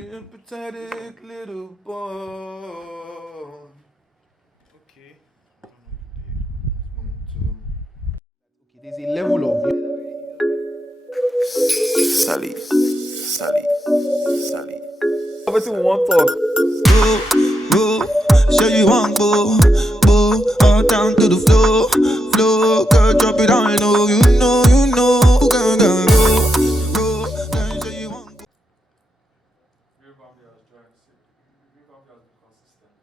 Sympathetic little boy. Okay. Okay, there's a level of Sally, Sally, Sally. obviously we want talk. Boo, show you one boo, all down to the floor, girl, drop it down low, you know, girl, go, show you one boo. Real Bambi, I was trying to say. Real Bambi has been consistent.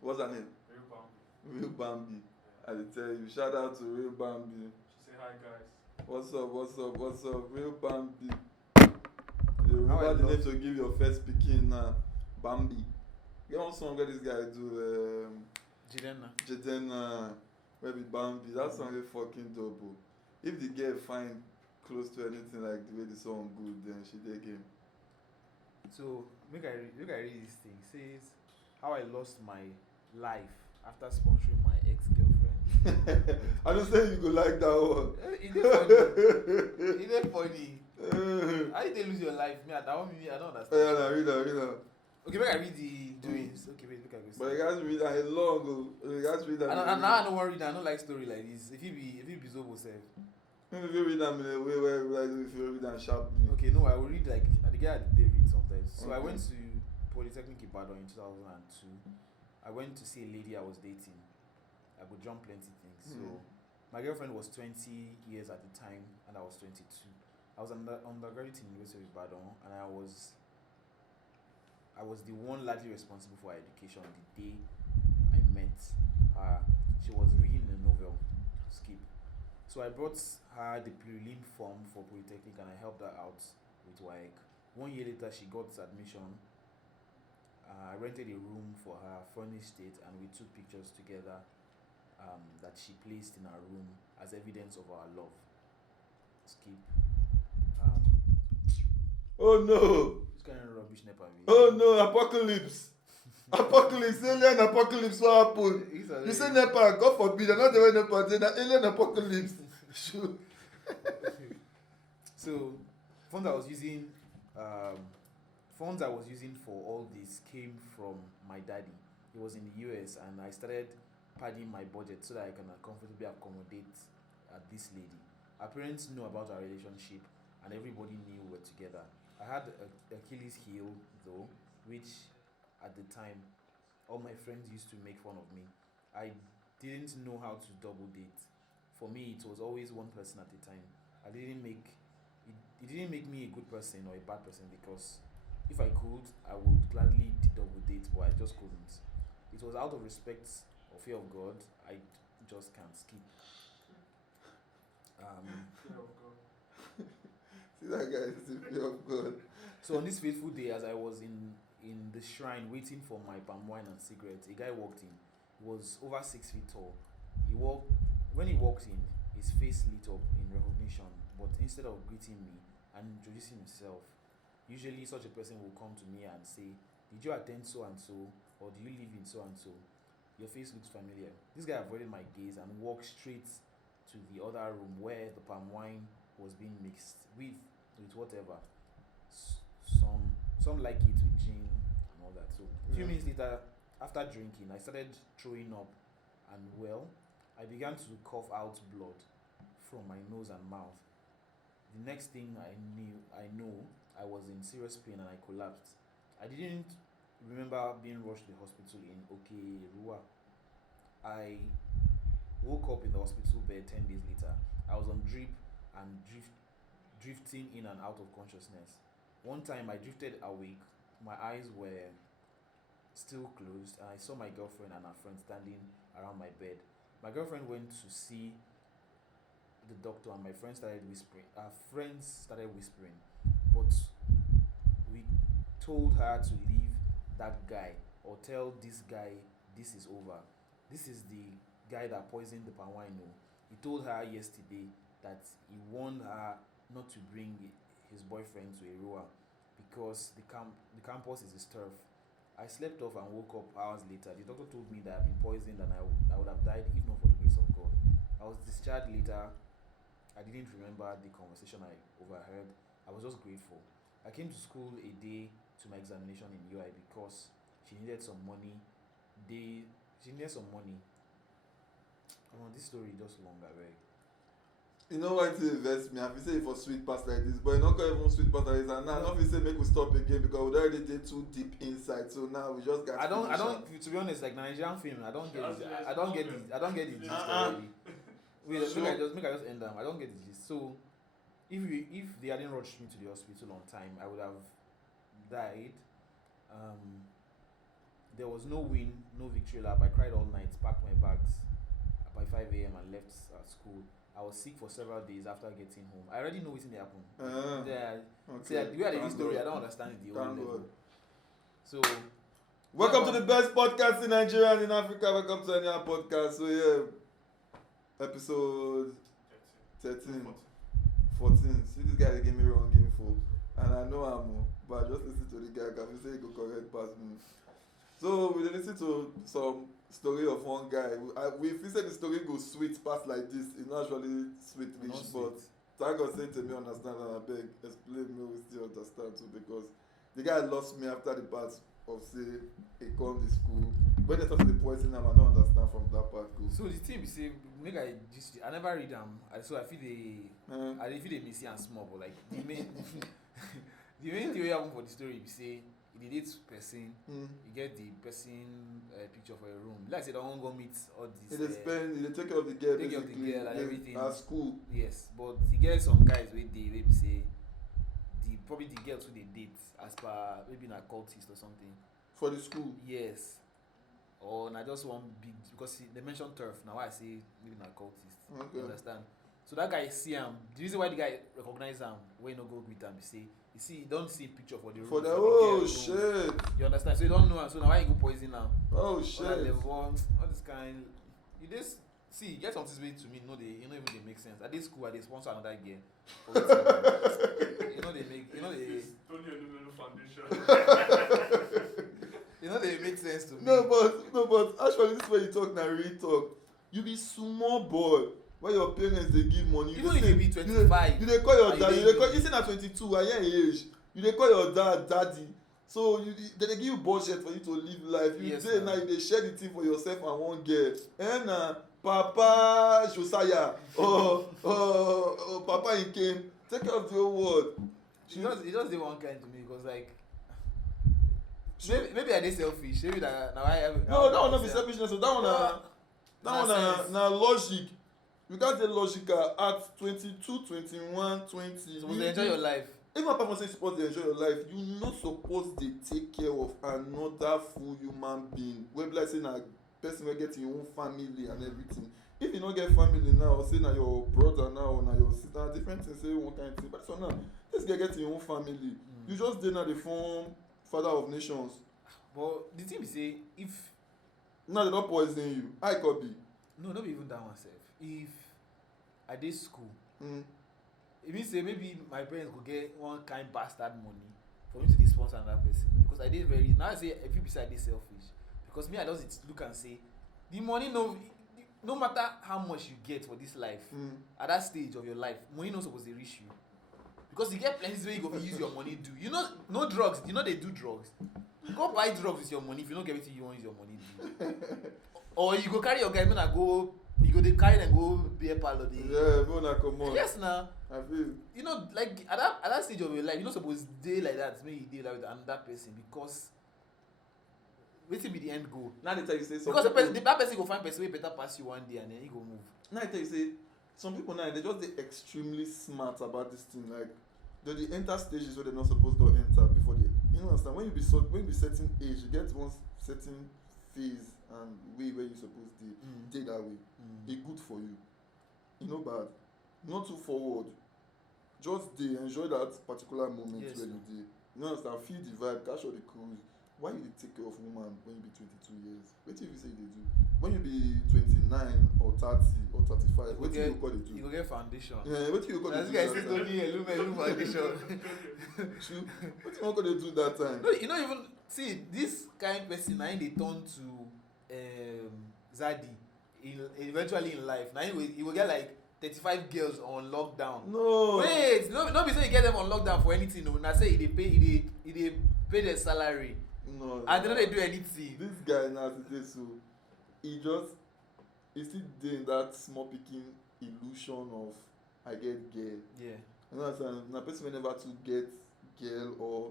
What's her name? Real Bambi. Real Bambi. I will tell you. Shout out to Real Bambi. She say hi guys. What's up? Real Bambi. You remember the name to give your first picking now? Bambi. Get one song where this guy do Jidena. Maybe Bambi. That song is fucking dope. If the girl find close to anything like the way the song good, then she take him. So make I read this thing. It says how I lost my life after sponsoring my ex-girlfriend. I don't say you go like that one. It ain't funny. How you lose your life? Me, I don't understand. Yeah, read that. Okay, make I read the doings. Okay, wait, make I go. But you guys read that long. You guys read that. And now I don't want to read that. I don't like story like this. If you be Zobo self. Maybe you read them in a way where like if you read them sharply. Okay, no, I will read like I get they read sometimes. So I went to Polytechnic Ibadan in 2002. I went to see a lady I was dating. I could jump plenty things. So my girlfriend was 20 years at the time, and I was 22. I was undergraduate in University of Ibadan, and I was the one largely responsible for her education. The day I met her, she was reading a novel, Skip. So I brought her the prelim form for Polytechnic, and I helped her out with WAEC. 1 year later, she got admission. I rented a room for her, furnished it, and we took pictures together that she placed in her room as evidence of our love. Skip. Oh no! This kind of rubbish never. Oh no! Apocalypse! Apocalypse! Alien apocalypse! What happened? You say Nepal, God forbid, I'm not the way Nepal say that alien apocalypse. So, funds I was using for all this came from my daddy. He was in the US, and I started padding my budget so that I can comfortably accommodate this lady. Our parents knew about our relationship, and everybody knew we were together. I had Achilles heel though, which at the time all my friends used to make fun of me. I didn't know how to double date. For me, it was always one person at a time. It didn't make me a good person or a bad person, because if I could, I would gladly double date, but I just couldn't. It was out of respect or fear of God. I just can't skip. Fear of God. See that guy is the fear of God. So on this fateful day, as I was in the shrine waiting for my palm wine and cigarettes, a guy walked in. He was over 6 feet tall. When he walked in, his face lit up in recognition, but instead of greeting me and introducing himself, usually such a person will come to me and say, "Did you attend so and so, or do you live in so and so? Your face looks familiar." This guy avoided my gaze and walked straight to the other room where the palm wine was being mixed with whatever. Some like it with gin and all that. So a few minutes later, after drinking, I started throwing up, and I began to cough out blood from my nose and mouth. The next thing I know, I was in serious pain and I collapsed. I didn't remember being rushed to the hospital in Okerua. I woke up in the hospital bed 10 days later. I was on drip and drifting in and out of consciousness. One time I drifted awake. My eyes were still closed, and I saw my girlfriend and her friend standing around my bed. My girlfriend went to see the doctor, and my friend started whispering. Our friends started whispering, but we told her to leave that guy or tell this guy this is over. This is the guy that poisoned the palm wine. He told her yesterday that he warned her not to bring his boyfriend to Erua because the campus is his turf. I slept off and woke up hours later. The doctor told me that I'd been poisoned and I would have died if not for the grace of God. I was discharged later. I didn't remember the conversation I overheard. I was just grateful. I came to school a day to my examination in UI because she needed some money. She needed some money. This story is just longer, right? You know why to invest me? I feel say it for sweet past like this, but you not even sweet past like this. And now I don't feel say make we stop again because we already did too deep inside. So now we just got. I don't. To be honest, like Nigerian film, I don't get it. I don't get the gist already. Wait, make I just end them. I don't get the gist. So, if they hadn't rushed me to the hospital on time, I would have died. There was no win, no victory lap. I cried all night, packed my bags by 5 a.m. and left school. I was sick for several days after getting home. I already know what's in the happen. See, the way I did this story, I don't understand it the whole level. So, welcome to the best podcast in Nigeria and in Africa. Welcome to any podcast. So yeah, episode 13, 14. See, this guy gave me wrong info, and I know I'm, but I just listen to the guy because he say he go correct past me. So we listen to some story of one guy. We said the story goes sweet past like this. It's not actually sweet rich, but thank God say to me understand and I beg explain me we still understand too because the guy lost me after the part of say he come to school. When they started the poison him, I don't understand from that part go. So the thing be say make I never read them. So I feel I feel they messy and small, but like the main the main thing we happen for the story be say you date person, you get the person picture for your room. Like I said, I won't go meet all this. They take care of the girl, take care of the girl and everything. At school. Yes, but you get some guys where they maybe say probably the girls who they date as per maybe an occultist or something. For the school. Yes. Or not just one big because they mentioned turf. Now I say maybe an occultist. Okay. You understand? So that guy see him. The reason why the guy recognize him when you no go greet him, you see, you don't see a picture for the room. For the oh shit. You understand? So you don't know him. So now why you go poison now? Oh shit. All this kind. You just see, get something to me. You know even they make sense. At this school, they sponsor another girl. They foundation. They make sense to me. No, but actually, this way you talk now, real talk. You be small boy. When your parents they give money, even if you be 25, you call your dad. You say na 22, I hear age. You call your dad daddy. So they give you budget for you to live life. You say now they share the thing for yourself and one girl. And Papa Josiah or Papa Ikem, take care of the whole world. It just the one kind to me because like maybe I dey selfish. Maybe that now I have. No, that one not be selfishness. So that one na logic. You got the logical at 22, 21, 20. Supposed to enjoy your life. Even apart from saying supposed to enjoy your life, you not supposed to take care of another full human being. Where like say na person will get your own family and everything. If you don't get family now, or say na your brother now or na your sister, different things say one kind of thing. But so now, this guy get your own family. You just dey now the form father of nations. But the thing be say if now they don't poison you, I could be. No, not even that one self. If I did school, it means say maybe my parents could get one kind bastard money for me to sponsor another person because I did very. Now I say if you beside this selfish because me I just look and say the money no matter how much you get for this life at that stage of your life, money not supposed to reach you because you get plenty where you go use your money do. You know no drugs. You know they do drugs. Go buy drugs with your money if you don't get it you won't use your money do. Or you go carry your guy when I go. You go they carry and go beer parlor. Yeah, when I come on. Yes, now. I feel. You know, like at that stage of your life, you're not supposed to day like that. Maybe you day like with another person because waiting be the end goal. Now they tell you say because that person go find person way better pass you one day and then he go move. Now they tell you say some people now they just they extremely smart about this thing. Like they enter stages where they're not supposed to enter before they. You know understand? When you be certain age, you get one certain phase and way where you supposed to take that way. It's good for you. You know bad. Not too forward. Just enjoy that particular moment where you did. You know understand? Feel the vibe, catch all the cruise. Why you take care of woman when you be 22 years? What if you say they do? When you be 29 or 30 or 35, what do you call they do? You go get foundation. Yeah, what do you call they do? This guy says to me, Lume foundation. True. What do you call they do that time? No, you know even see this kind of person now they turn to Zaddy eventually in life. Now he will get like 35 girls on lockdown. No. Wait, no be say you get them on lockdown for anything. No, now say they pay pay their salary. No. And they don't do anything. This guy now today, so he still doing that small picking illusion of I get girl. Yeah. You know what I'm saying? Na person wey never to get girl or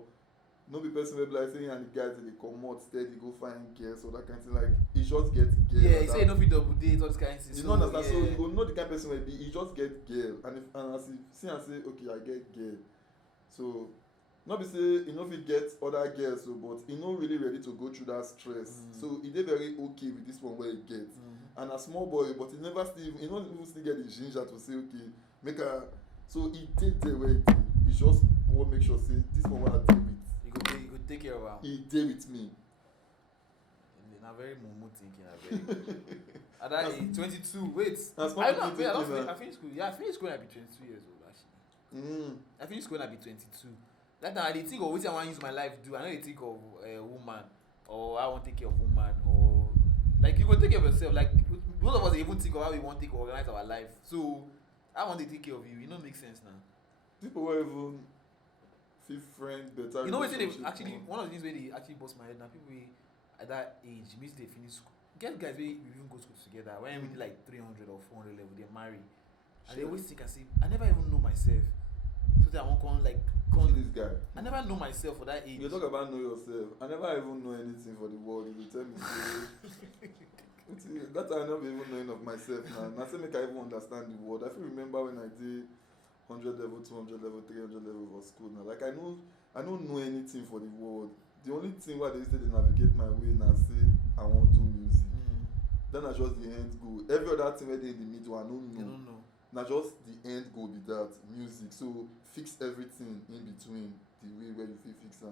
no be person wey be like saying and the guys dey comot steady go find girl so that kind of thing like he just get girl. Yeah, he say he no fit double date all this kind of thing. You know understand? So you go know the kind of person wey be he just get girl and as he see and say okay I get girl. So no be say he no fit get other girls so but he no really ready to go through that stress. So he dey very okay with this one wey he get. And a small boy but he no even still get the ginger to say okay make her. So he take the way he just wan make sure say this one wey I dey with. He go take care of her. He dey with me. Na very mumu thinking. At that age, 22. Wait. I finished school. Yeah, I finished school when I be 22 years old actually. I finished school when I be 22. That time I dey think of wetin I wan use my life do. I no dey think of a woman or I wan take care of woman or like you go take care of yourself. Like most of us dey even think of how we wan take organize our life. So I wan dey take care of you. It no make sense now. People wey even feel friends better. You know wetin dey actually one of the things wey dey actually burst my head na people wey at that age meet dey finish school. Get guys wey we even go school together when we dey like 300 or 400 level dey marry. And they always think and say I never even know myself. So that I wan come this guy. I never know myself for that age. You talk about know yourself. I never even know anything for the world. You tell me say that I never even knowing of myself now. Now say make I even understand the world. I feel remember when I did 100 level, 200 level, 300 level for school now. Like I don't know anything for the world. The only thing why they say they navigate my way now say I want to do music. Then I just the end goal. Every other thing where they in the middle I don't know. You don't know. Now just the end goal be that music. So fix everything in between the way where you feel fix am.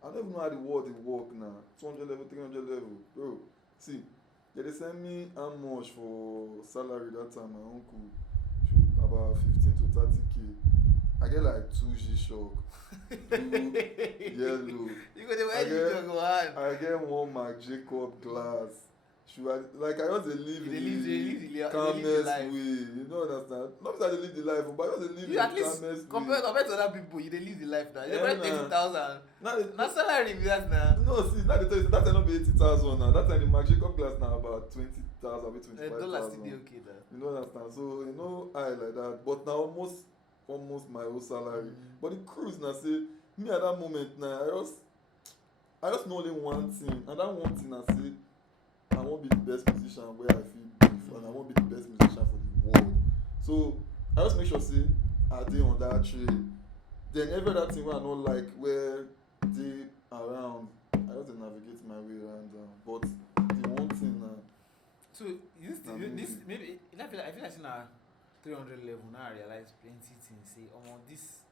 I don't even know how the world dey work now. 200 level, 300 level. Bro, see, they send me how much for salary that time. My uncle about 15 to 30k. I get like 2 G-Shock, 2 yellow. You go the way G-Shock go hard. I get 1 Marc Jacob glass. Like I just live the calmest way. You don't understand. Not that I live the life, but I just live the calmest way. Compared to other people, you live the life now. You get 80,000. Not salary be that now. No, see, now they tell you that time not be 80,000 now. That time the Marc Jacob glass now about 20,000, maybe 25,000. Dollars still be okay there. You don't understand. So you know I like that, but now almost my whole salary. But the cruise now say me at that moment now I just know only one thing, and that one thing I say. I won't be the best musician where I feel before, and I won't be the best musician for the world. So I just make sure say I dey on that train. Then every other thing where I don't like where they around, I just navigate my way around. But the one thing so this maybe I feel like in a 300 level now I realize plenty things. Say this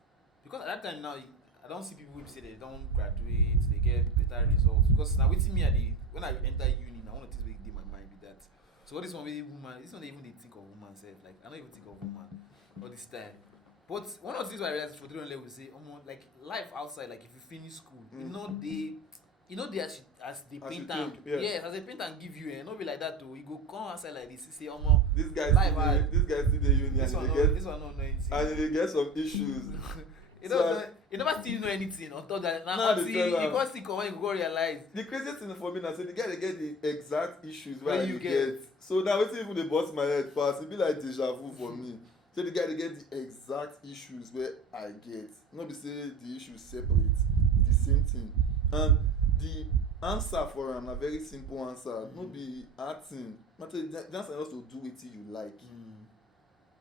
because at that time now I don't see people who say they don't graduate, they get better results because now waiting me when I enter uni now one of the things wey dey my mind be that. So all this one wey woman, this one even dey think of woman self. Like I don't even think of woman all this time. But one of the things I realized for 300 level say like life outside, like if you finish school, you know they as the painter. Yeah, as a painter give you not be like that too. You go come outside like this, say this guy still dey uni this one no know anything. And they get some issues. You never still know anything on top that. Now until you go see come when you go realize. The craziest thing for me now say the guy dey get the exact issues where you get. So now wetin even dey burst my head pass, e be like deja vu for me. So the guy dey get the exact issues where I get. No be say the issues separate, the same thing. And the answer for am na very simple answer. No be hard thing. The answer is to do wetin you like.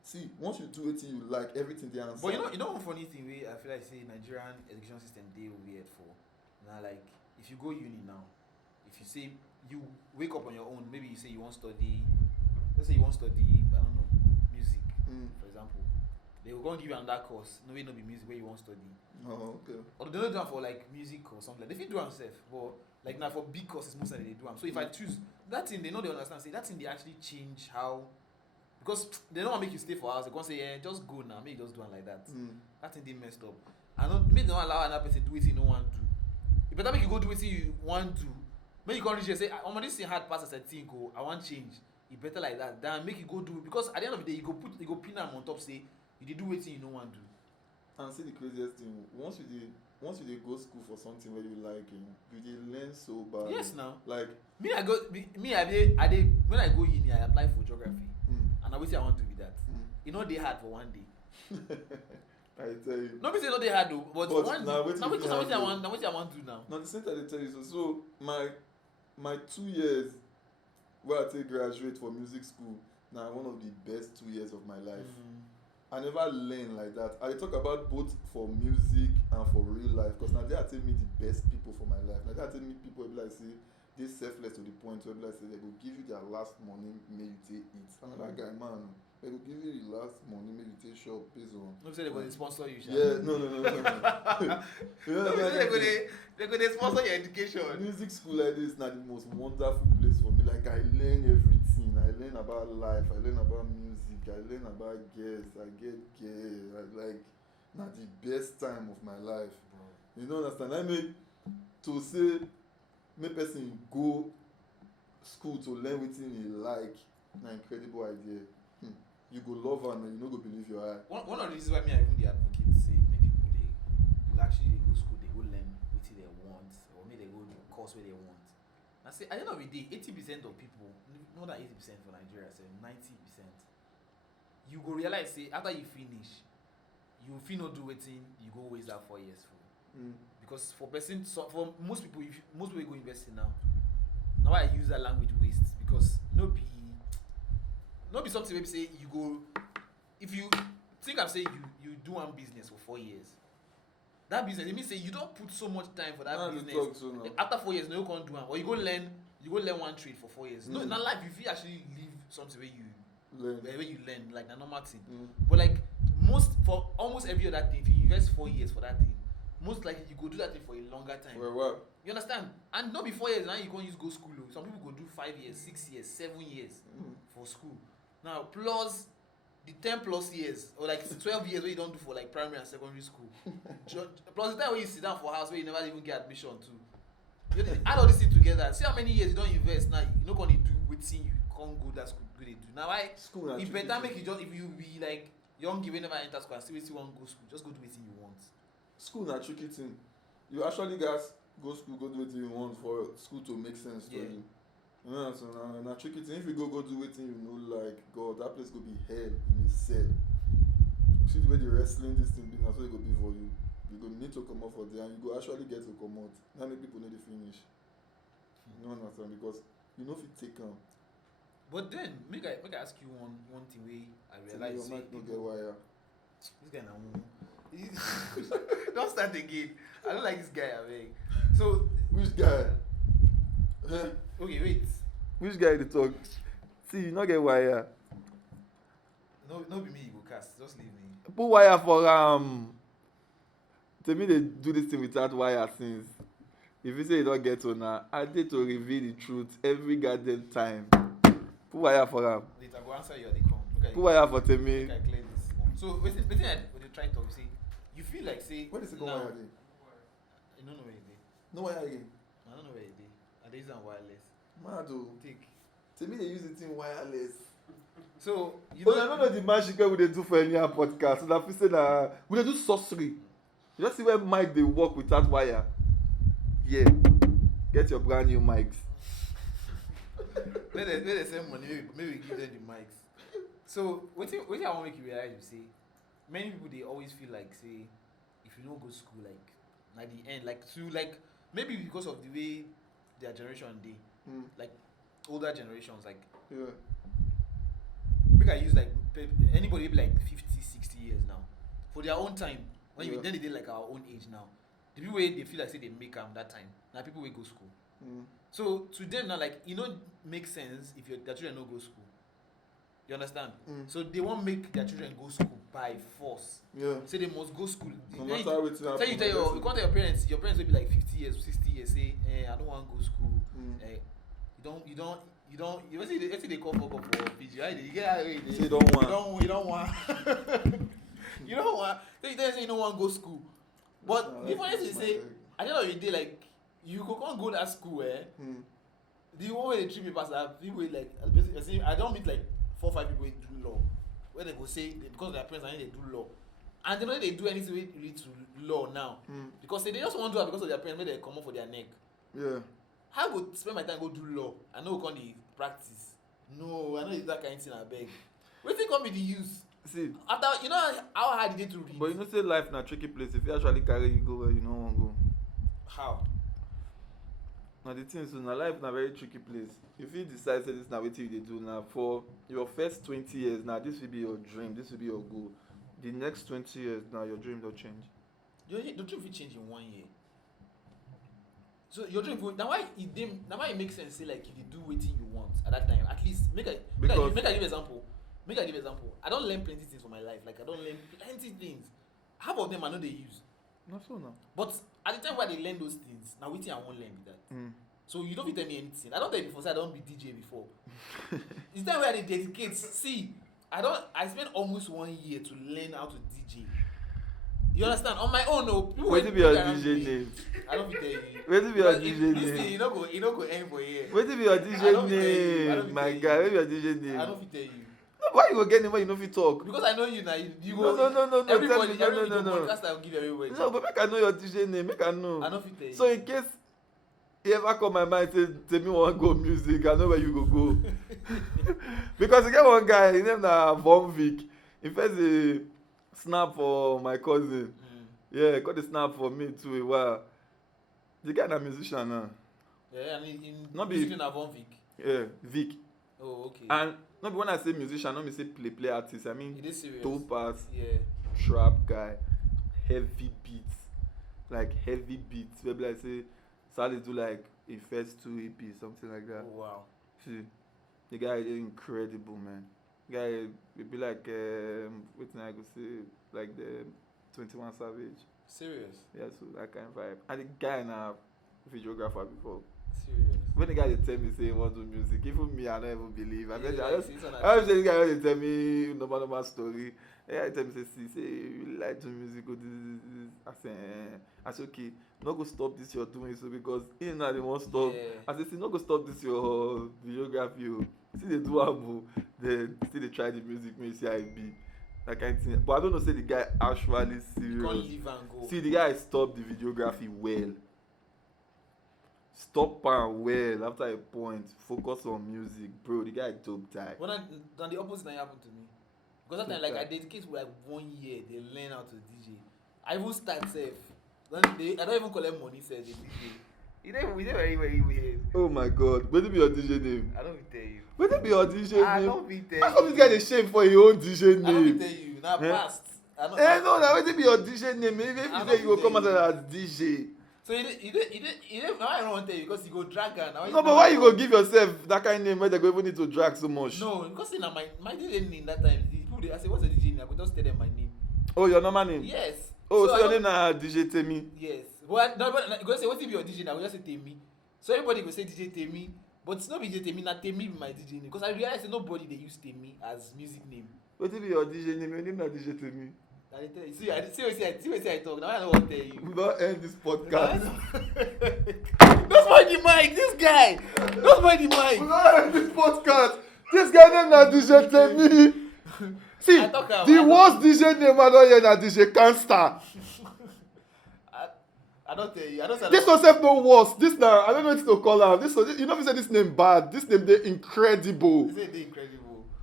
See, once you do wetin you like, everything dey answer. But you know one funny thing wey I feel like say Nigerian education system dey weird for. Now like if you go uni now, if you say you wake up on your own, maybe you say you wan study, let's say you wan study, I don't know, music, for example. They will go and give you another course, no way no be music where you wan study. Oh, okay. Or they don't do am for like music or something. They fit do am sef, but like now for big courses most of them they do am. So if I choose that thing, they know they understand. Say that thing they actually change how. Because they don't want to make you stay for hours. They can't say, just go now. Make you just do it like that. That thing they messed up. And make them allow another person do what you don't want to do. You better make you go do what you want to. Make you can't reach and say, this thing hard pass as I think, I want change. You better like that. Then make you go do it. Because at the end of the day, you go pin them on top, say, you did do what you don't want to do. And see the craziest thing, once once you dey go school for something where you like, you dey learn so bad. Yes, now. Like I dey when I go uni, I apply for geography, and I wetin I want to be that. You know, they hard for one day. I tell you. No be say no dey hard though, but one now wetin I want to do now. Now the same time they tell you so my 2 years where I take graduate for music school, now one of the best 2 years of my life. I never learn like that. I talk about both for music and for real life, because now they are telling me the best people for my life. Now they are telling me people will be like say they selfless to the point where like say they will give you their last money, may you take it. I'm that guy, man. They will give you the last money, maybe you take shop based on. No say they go sponsor you. Yeah, no. No say they go sponsor your education. Music school like this now the most wonderful place for me. Like I learn everything. I learn about life. I learn about music. I learn about girls. I get gay. Like now the best time of my life. You don't understand? I mean, to say make person go school to learn wetin he like, na incredible idea. You go love am and you no go believe your eye. One of the reasons why me I even dey advocate say make people dey actually dey go school, dey go learn wetin they want, or make they go do course wey they want. I say at the end of the day, 80% of people, more than 80% for Nigeria, say 90%, you go realize say after you finish, you fit no do wetin you go waste that 4 years for. Because for most people go university now I use that language waste, because no be something maybe say you go, if you think I'm saying you do one business for 4 years, that business, it means say you don't put so much time for that business. Like after 4 years, no, you can't do one, or you go learn one trade for 4 years. No, in life you feel actually live something where you learn like a normal thing. But like for almost every other thing, if you invest 4 years for that thing, most likely you go do that thing for a longer time. Well. You understand? And not be 4 years now you can't use go school. Some people go do 5 years, 6 years, 7 years for school. Now plus the 10 plus years or like 12 years where you don't do for like primary and secondary school. Plus the time where you sit down for house where you never even get admission to. You add all this thing together. See how many years you don't invest now. You know gonna do wetin you can't go that school go dey do. Now why school it better make you just, if you be like young given never enter school and still want go school, just go do wetin you want. School na tricky thing. You actually guys go school, go do wetin you want for school to make sense to you. You know, so na tricky thing. If you go do wetin you know, like God, that place go be hell in a cell. See the way the wrestling this thing be, na so it go be for you. You go need to come out for there, and you go actually get to come out. How many people know the finish? You know understand, because you know if you take am. But then make I ask you one thing wey I realize. Your mic no get wire. This guy na don't start again. I don't like this guy, abeg. So which guy? Okay, wait. Which guy dey talk? See, you no get wire. No be me you go cast. Just leave me. Put wire for Temi dey do this thing without wire since. If you say you don't get una, I dey to reveal the truth every goddamn time. Put wire for am. Wait, I go answer you at the come. Okay. Put wire for Temi. Okay, clear this one. So wetin I dey try talk say, you feel like say. Where is it go wire again? You don't know where it is. No wire again. I don't know where it is. And there isn't wireless. Mad o. Take. Temi dey use the thing wireless. So you know. I don't know the magic we dey do for any podcast. So that we say that we dey do sorcery. You just see where mic dey work without wire. Yeah. Get your brand new mics. When they send money, maybe give them the mics. So what I want to make you realize, you say, many people they always feel like say, if you don't go to school, like at the end, like maybe because of the way their generation they, like older generations, like we can use like anybody be like 50, 60 years now. For their own time, when you then they did like our own age now. The people way they feel like say they make that time. Now people will go school. So to them now, like it don't make sense if their children don't go school. You understand? So they won't make their children go school by force. Yeah. Say they must go school. No matter what you can't tell your parents will be like 50 years, 60 years, say, I don't want to go school. You see they call for PG, right? You get away. You don't want. You don't want. You don't want. They say you don't want to go school. But the funny thing is say, at the end of the day, like you can't go that school, the one way they treat me pass that people like I don't meet like 4 or 5 people who do law. Where they go say because their parents are they do law. And they know they do anything related to law now. Because they just want to do it because of their parents, make they come up for their neck. Yeah. How go spend my time go do law? I know we can't dey practice. No, I know it's that kind of thing. I beg. Wetin come be the use? See. After you know how hard it is to read. But you know, say life na tricky place. If you actually carry you go where you no wan go. How? Now the thing is, na life na very tricky place. If you decide say this na wetin you dey do now for your first 20 years, now this will be your dream, this will be your goal. The next 20 years, now your dream don change. Your dream will change in 1 year. So your dream now why it makes sense say like if you do wetin you want at that time, at least make I give example. I don't learn plenty things for my life. Like I don't learn plenty things. Half of them I know they use. Not so now. But at the time where they learn those things, now wetin I won't learn with that. So you don't fit tell me anything. I don't tell you before, say I don't be DJ before. It's time where they dedicate. See, I spent almost 1 year to learn how to DJ. You understand? On my own, no. Wait to be your DJ name. I don't be tell you. Wait to be your DJ name. Listen, you don't go end for here. Wait to be your DJ name. My guy, wait your DJ name. I don't fit tell you. No, why you go get name when you no fit talk? Because I know you now. You No. Everybody, No. podcast I will give everybody. No, but make I know your DJ name. Make I know. I don't fit tell you. So in case you ever come my mind say Temi wan go music, I know where you go. Because you get one guy, his name na Von Vic. He first dey snap for my cousin. Yeah, got the snap for me too a while. The guy na musician now. Yeah, and in Not be music na Von Vic. Yeah, Vic. Oh, okay. And not be when I say musician, not me say play artist. I mean It is serious. dope ass Yeah. trap guy, heavy beats, like heavy beats. Maybe like say Sally do like a first 2 EP, something like that. Oh wow. See, the guy is incredible, man. The guy will be like what I go say, like the 21 Savage. Serious. Yeah, so that kind of vibe. And the guy na videographer before. Serious. When the guy dey tell me say he want to do music, even me I don't even believe. I Yeah, just it's on a- I say this guy dey tell me normal story. Yeah, he tell me say you really like to music. Oh, this. I say I say okay, no go stop this you're doing so because he na dey wan stop. Yeah. I say no go stop this your videography. Oh, still dey do am oh, then still dey try the music make you see how e be. That kind of thing. But I don't know say the guy actually serious. You can't leave and go. See, the guy stopped the videography well. Stop am well after a point. Focus on music, bro. The guy dope die. Well, then the opposite thing happened to me. Because that time, like I dedicated like 1 year, they learn how to DJ. I even start safe. I don't even collect money, said the DJ. You know, we never very weird. Oh my god. Where be your DJ name? I don't tell you. Where be your DJ name? I don't be tell you. How come this guy dey shame for his own DJ name? I don't tell you. Now past. No, now where be your DJ name? Maybe if you say you go come out as DJ. So you now I don't want to tell you because you go drag her. No, but why you go give yourself that kind of name where they go even need to drag so much? No, because you know my DJ name that time. The people I say what's the DJ name? I could just tell them my name. Oh, your normal name? Yes. Oh, so your name na DJ Temi? Yes. But you go say what if your DJ now? We just say Temi. So everybody go say DJ Temi, but it's not DJ Temi. Not Temi be my DJ name because I realize that nobody they use Temi as music name. What be your DJ name? Your name na DJ Temi. I tell you. See what I talk. Now I don't want to tell you. We don't end this podcast. Don't spoil the mic. This guy. Don't spoil the mic. We don't end this podcast. This guy name na DJ Temi. See, the worst DJ name I don't hear na DJ Cansta. I don't tell you. I don't say This one self no worse. This now I don't know what to call am. This one, you know if you say this name bad. This name dey incredible. You say they incredible.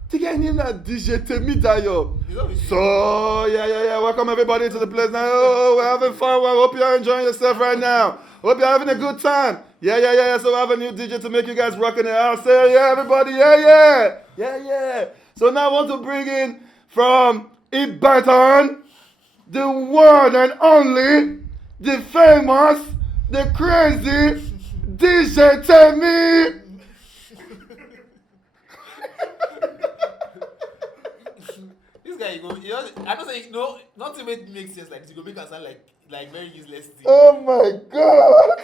The guy name na DJ Temi Dayo. So yeah. Welcome everybody to the place now. Oh, we're having fun. I hope you're enjoying yourself right now. Hope you're having a good time. Yeah. So we have a new DJ to make you guys rocking it out. Say yeah, everybody. Yeah. So now I want to bring in from Ibadan, the one and only, the famous, the crazy DJ Temi. This guy, I don't say nothing makes sense like this. You go make it sound like very useless thing. Oh my god!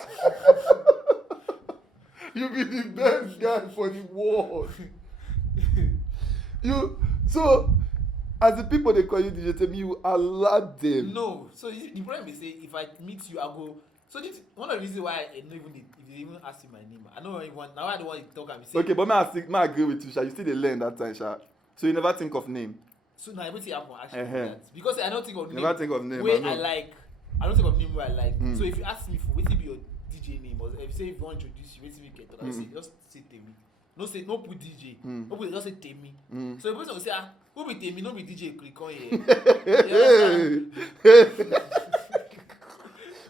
You be the best guy for the world. So as the people they call you DJ Temi, you allow them. No, so the problem is say if I meet you, I go. So this one of the reasons why I don't even if they even ask you my name, I don't even want. Now I don't want to talk and say. Okay, but may I agree with you, Sha. You still dey learn that time, Sha. So you never think of name. So now everything happen actually that. Because I don't think of name. Never think of name. Where I like. I don't think of name where I like. Mm. So if you ask me for what be your DJ name, or if you say if you want to introduce you, what you get, I say just say Temi. No put DJ. No put just say Temi. So the person will say, who be Temi? No be DJ. Click on here.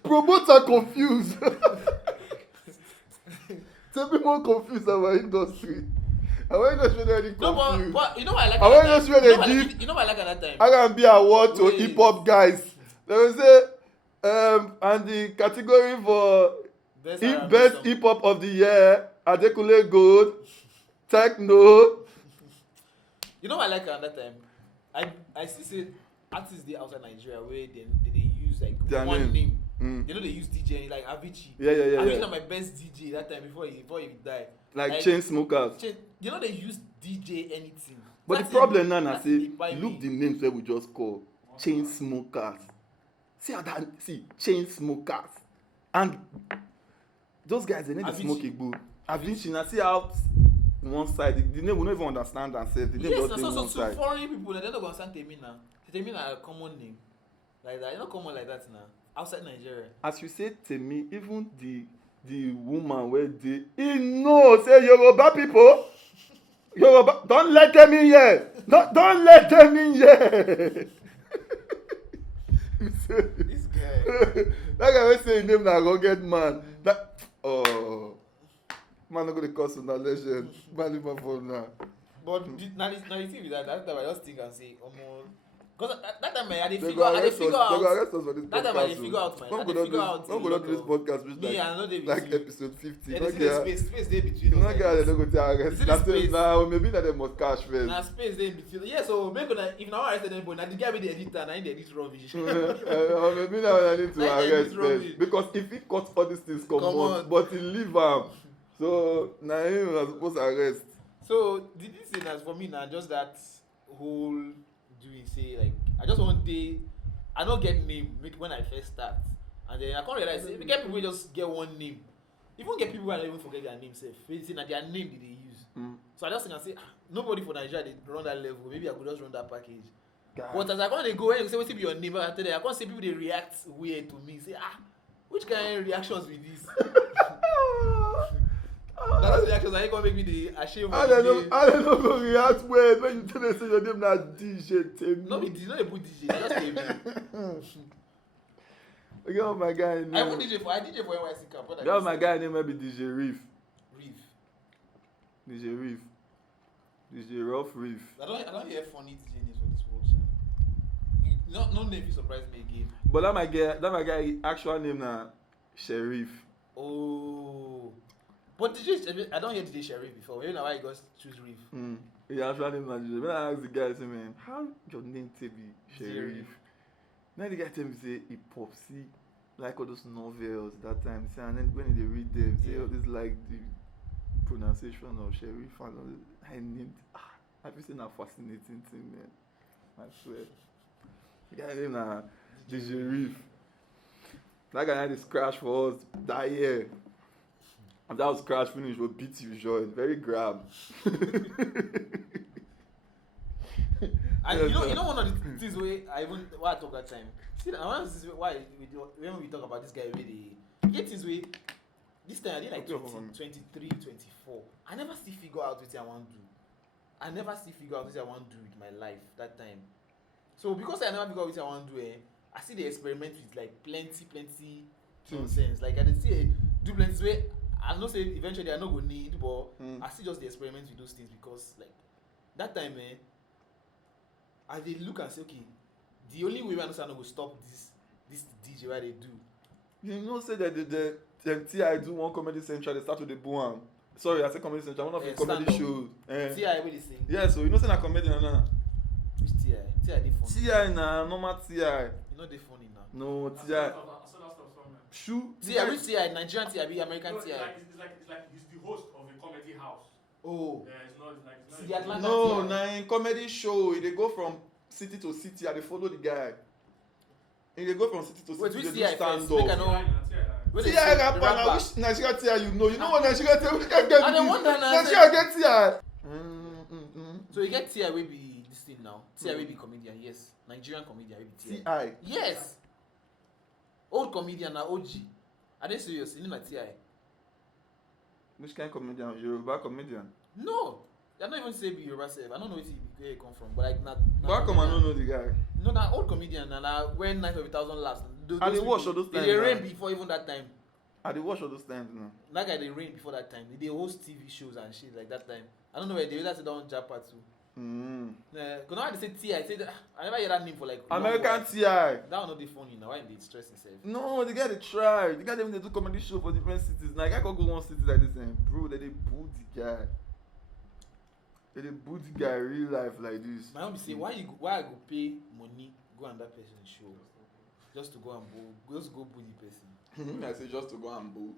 Promoter confused. Tell me more confused about industry. Our industry already confused. No, but you know what I like. Our industry You know what I like at that time. I can be award to hip hop guys. They will say, and the category for best hip hop of the year, Adekunle Gold, Techno. You know what I like at that time? I still say artists they outside Nigeria where they use like one name. They know they use DJ like Avicii. Yeah. Avicii is my best DJ that time before he died. Like chain smokers. You know they use DJ anything. But the problem now, I say, look the names that we just call chain smokers. See chain smokers, and those guys they need to smoke a boo. Avicii, now see how one side the name we don't even understand themselves. The name just one side. So foreign people they don't understand Temi now. Temi na a common name like that. It's not common like that now outside Nigeria. As you say Temi, even the woman where he know say Yoruba people. Yoruba, don't let them in here. Don't let them in here. This guy. That guy will say his name na rugged man. That man not gonna cause una legend. Man leave my phone now. But now the thing with that time I just think and say, because that time I dey figure out. They go arrest us for this podcast. That time I dey figure out my. Don't go to this podcast which me, I know they like episode 50. Yeah, space dey between. You know guys they don't go to arrest. Now maybe that they must cash first. Na space dey between. Yeah, so make una if na arrest anybody, na the guy wey dey edit na him dey edit rubbish. Or maybe now I need to arrest first because if he cut all these things come on, but he leave am, so now him was supposed to arrest. So the thing as for me now just that whole doing say like I just one day I don't get name when I first start and then I can't realize say we get people just get one name. Even get people who don't even forget their name self. They say that their name did they use. So I just think I say nobody for Nigeria they run that level. Maybe I could just run that package. God. But as I can't go and you say what be your name I tell them I can't say people they react weird to me. Say which kind of reactions with this? That's the reactions I ain't gonna make me the ashamed. I don't know go react weird when you tell them say your name na DJ Temi. No, it's not a good DJ. Just Temi. Okay, oh my guy name. I DJ for NYC camp. Yeah, my guy name might be DJ Reef. DJ Reef. DJ Rough Reef. I don't hear funny DJ names for this world. No name surprise me again. But that my guy actual name na Sheriff. Oh. But DJ, I don't hear DJ Sheriff before. Maybe now why you guys choose Reef. Yeah, actual name na DJ. When I ask the guy, I say, man, how your name to be Sheriff? Now the guy tell me say he popsy like all those novels that time. Say, and then when they read them, say all this like the pronunciation of Sheriff and all this. I named I feel saying a fascinating thing, man. I swear. The guy named na DJ Reef. That guy had this crash for us that year. And that was crash finish with beat usual. Very grab. And you know one of the things why I talk that time. See, I want to see why when we talk about this guy really get things way. This time I did like 23, 24. I never still figure out what I want to do. I never still figure out what I want to do with my life that time. So because I never figure out what I want to do, I see the experiment with like plenty nonsense. Like I did see do plenty way. I know say eventually I not go need, but I see just the experiment with those things because like that time, I they look and say, okay, the only way I understand will stop this DJ what they do. You know, say that the T.I. do one Comedy Central, they start with the boom. Sorry, I said Comedy Central, one of the comedy shows. T.I. what they sing? Yeah, so you know say na comedy na. Which T.I.? T.I. they funny. T.I. na normal T.I. You know they funny now. No, T.I. Shoe. T.I. which T.I.? Nigerian T.I. be American T.I. It's like he's the host of a comedy house. Oh. Yeah, it's not the Atlanta no, na in comedy show, they go from city to city and they follow the guy. And they go from city to city. Wait, which T.I. stand up? T.I. rapper na which Nigeria T.I. you know? You know what Nigeria T.I. we can get? I don't wonder Nigeria get T.I. So you get T.I. will be the this thing now. T.I. will be comedian, yes. Nigerian comedian will be T.I. Yes. Old comedian na OG. Are they serious? You know like T.I. Which kind of comedian? Yoruba comedian? No. You're not even saying Yoruba self. I don't know where he come from, but like not. But how come I don't know the guy? No, na old comedian na when Night of 1,000 last. I dey watch all those times. They rain before even that time. I dey watch all those times now. That guy they rain before that time. They host TV shows and shit like that time. I don't know where they realize they don't Japa too. Because now they say T.I. say that, I never hear that name for like American T.I. That one not the funny now. Why they stress himself? No, the guy they try. The guy they do comedy show for different cities. Like I can go one city like this and bro, they boo the guy. They boo the guy real life like this. My mom say why I go pay money go on that person's show just to go and boo, just go boo the person. I say just to go and boo.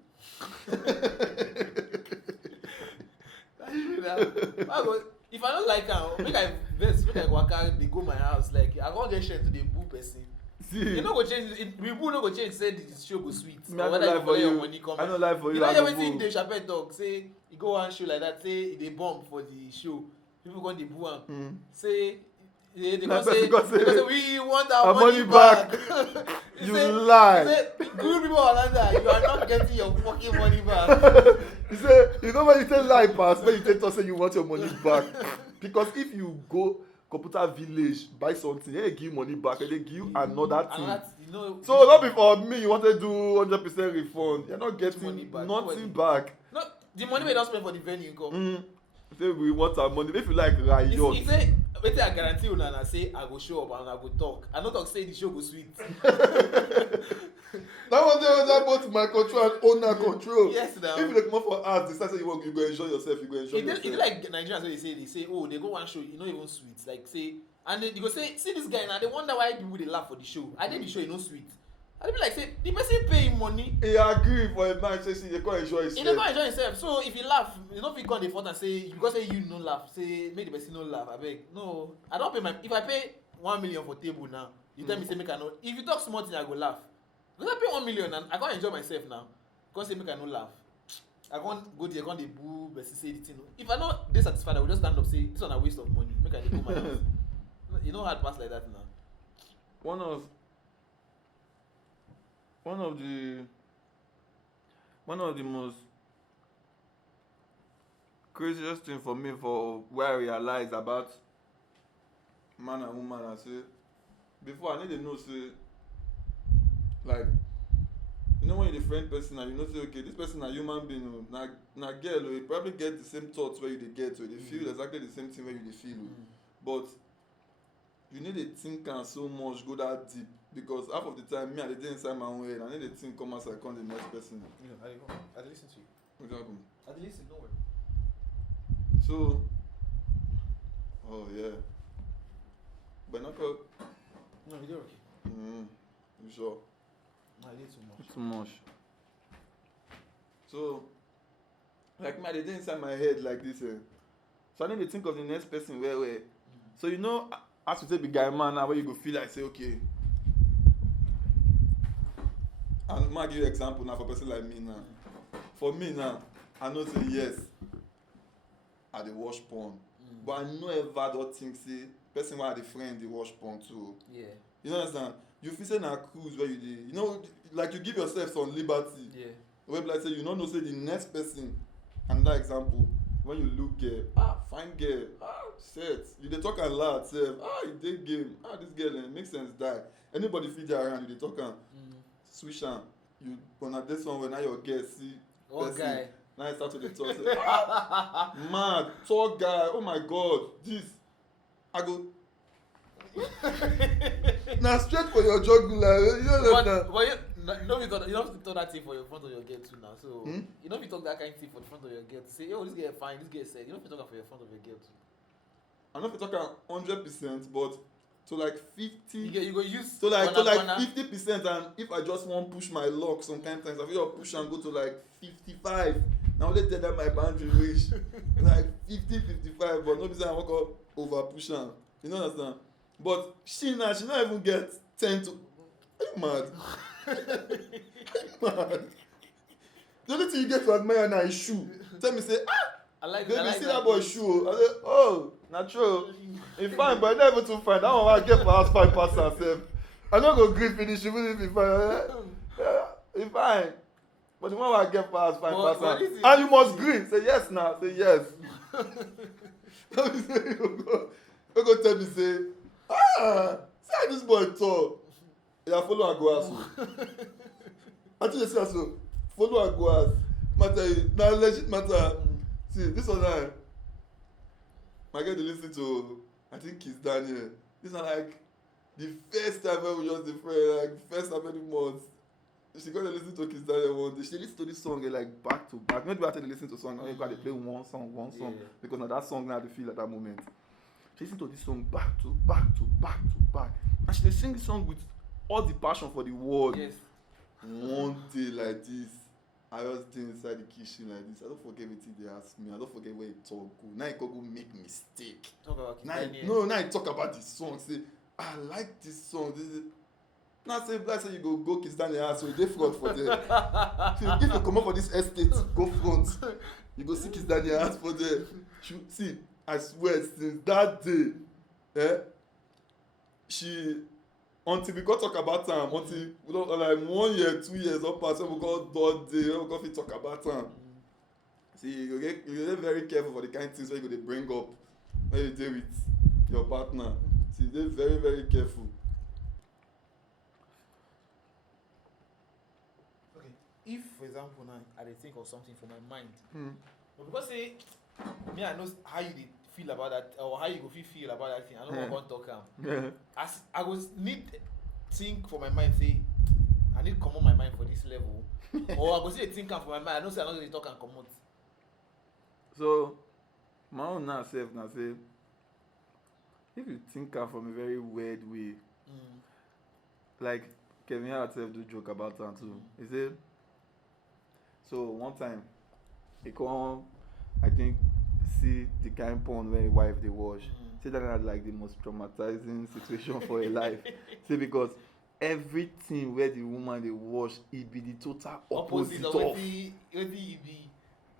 That's true now. If I don't like her, make I walk out, they go my house. Like I can't get shit to the boo person. See, you know go change. We boo no go change. Say the show go sweet. I don't lie for you. I don't lie for you. You know everything Dave Chappelle talk. Say you go one show like that. Say they bomb for the show. People go the boo am. Say they go say we want our money back. You lie. Say good people Orlando, you are not getting your fucking money back. You say you know when you say lie pass when you tell us say you want your money back because if you go computer village buy something they give money back and they give you another thing. You know, so not before me you want to do 100% refund you're not getting money back. Nothing back. No, the money we don't spend for the venue come. Say we want our money if you like riot. He say wetin I guarantee una na say I go show up and I go talk. I no talk say the show go sweet. That was there both my control and owner control. Yes, now. If you dey come for art, decide say you go enjoy yourself, you go enjoy yourself. It's like Nigerians wey they say oh they go one show, you know even sweet. Like say and then you go say see this guy now they wonder why people dey laugh for the show. I did the show, you know sweet. I dey be like say the person pay him money. He agree for a night say see they go enjoy himself. He dey go enjoy himself. So if he laugh, you no fit come dey fault and say because say you no laugh, say make the person no laugh. Abeg no, I don pay my if I pay 1 million for table now, you tell me say make I no. If you talk small thing I go laugh. Because I pay 1 million and I can't enjoy myself now. Because say make I no laugh. I can't go there, I can't boo, but say the thing. If I not dey satisfied, I will just stand up say this one a waste of money. Make I dey go my house. You know how it pass like that now. One of the most craziest thing for me for where I realize about man and woman I say before I need to know say like you know when you're the friend person and you know say okay this person a human being na girl you probably get the same thoughts where you dey get they feel exactly the same thing where you dey feel but you need to think am so much go that deep because half of the time me I dey inside my own head I need to think come outside come the next person. I dey listen to you. What happen? I dey listen, don't worry. So oh yeah but not call. No, you dey okay. You sure? No, I did too much. Too much. So like me I dey inside my head like this so I need to think of the next person where so you know as you say be guy man now where you go feel like say okay and ma give you example now for person like me now for me now I know say yes I dey watch porn but I no ever don think say person wey I dey friend dey watch porn too. Yeah. You understand? You feel say na cruise where you dey you know like you give yourself some liberty. Yeah. Wey be like say you no know say the next person another example when you look girl fine girl set you dey talk am loud sef you dey game this girl make sense die anybody fit dey around you dey talk am switch am you una dey somewhere na your girl see person guy. Now you start to dey talk say man tall guy oh my god this I go na straight for your jugular you know that. But you know you don't talk that thing for your front of your girl too now. So you know if you talk that kind of thing for the front of your girl to say oh this girl fine this girl said you know if you talk that for your front of your girl too. I know if you talk am 100% but to like 50 you go use to like 50% and if I just wan push my luck some kind times I fit just push am go to like 55 na only tell that my boundary reach like 50-55 but no be say I wan go over push am you know understand but she no even get 10 to are you mad mad the only thing you get to admire na his shoe tell me say I like baby see that boy shoe I say oh na true He fine, but never too fine. That one I get for house 5 pass herself. I don't go green finish even if he fine. He fine. But the one I get for house 5 pass herself. And you must green. Say yes now. Say yes. You go tell me say, see how this boy talk. Yeah, follow and go house. I tell you so. Follow and go house. Matter now legit matter. See this one now. My guy dey listen to I think Kiss Daniel. This one like the first time when we just the friend, like first time any months. She got to listen to Kiss Daniel one day. She listen to this song like back to back. Maybe after they listen to song, you got to play one song, because now that song now they feel at that moment. She listen to this song back to back to back to back, and she dey sing the song with all the passion for the word. Yes. One day like this, I was dey inside the kitchen like this. I don't forget wetin they ask me. I don't forget where he talk go. Now he go make mistake. Talk about Now he talk about the song. Say I like this song. Now say like say you go Kiss Daniel house, so you dey front for there. If you come up for this estate, go front. You go see Kiss Daniel house for there. See, I swear since that day, she until we go talk about am until we don like 1 year 2 years don pass when we go dot day when we go fit talk about am. See you go dey very careful for the kind things wey you go dey bring up when you dey with your partner. See dey very very careful. Okay, if for example now I dey think of something for my mind, but because say me I know how you dey feel about that or how you go feel about that thing, I no wan talk am. As I go need think for my mind say I need comot my mind for this level, or I go still dey think am for my mind. I know say I no go dey talk am comot. So my own now sef na say if you think am from a very weird way, like Kevin Hart sef do joke about am too. He say so one time he come I think see the kind porn where his wife dey watch. Say that na like the most traumatizing situation for her life. Say because everything where the woman dey watch, e be the total opposite of wetin e be.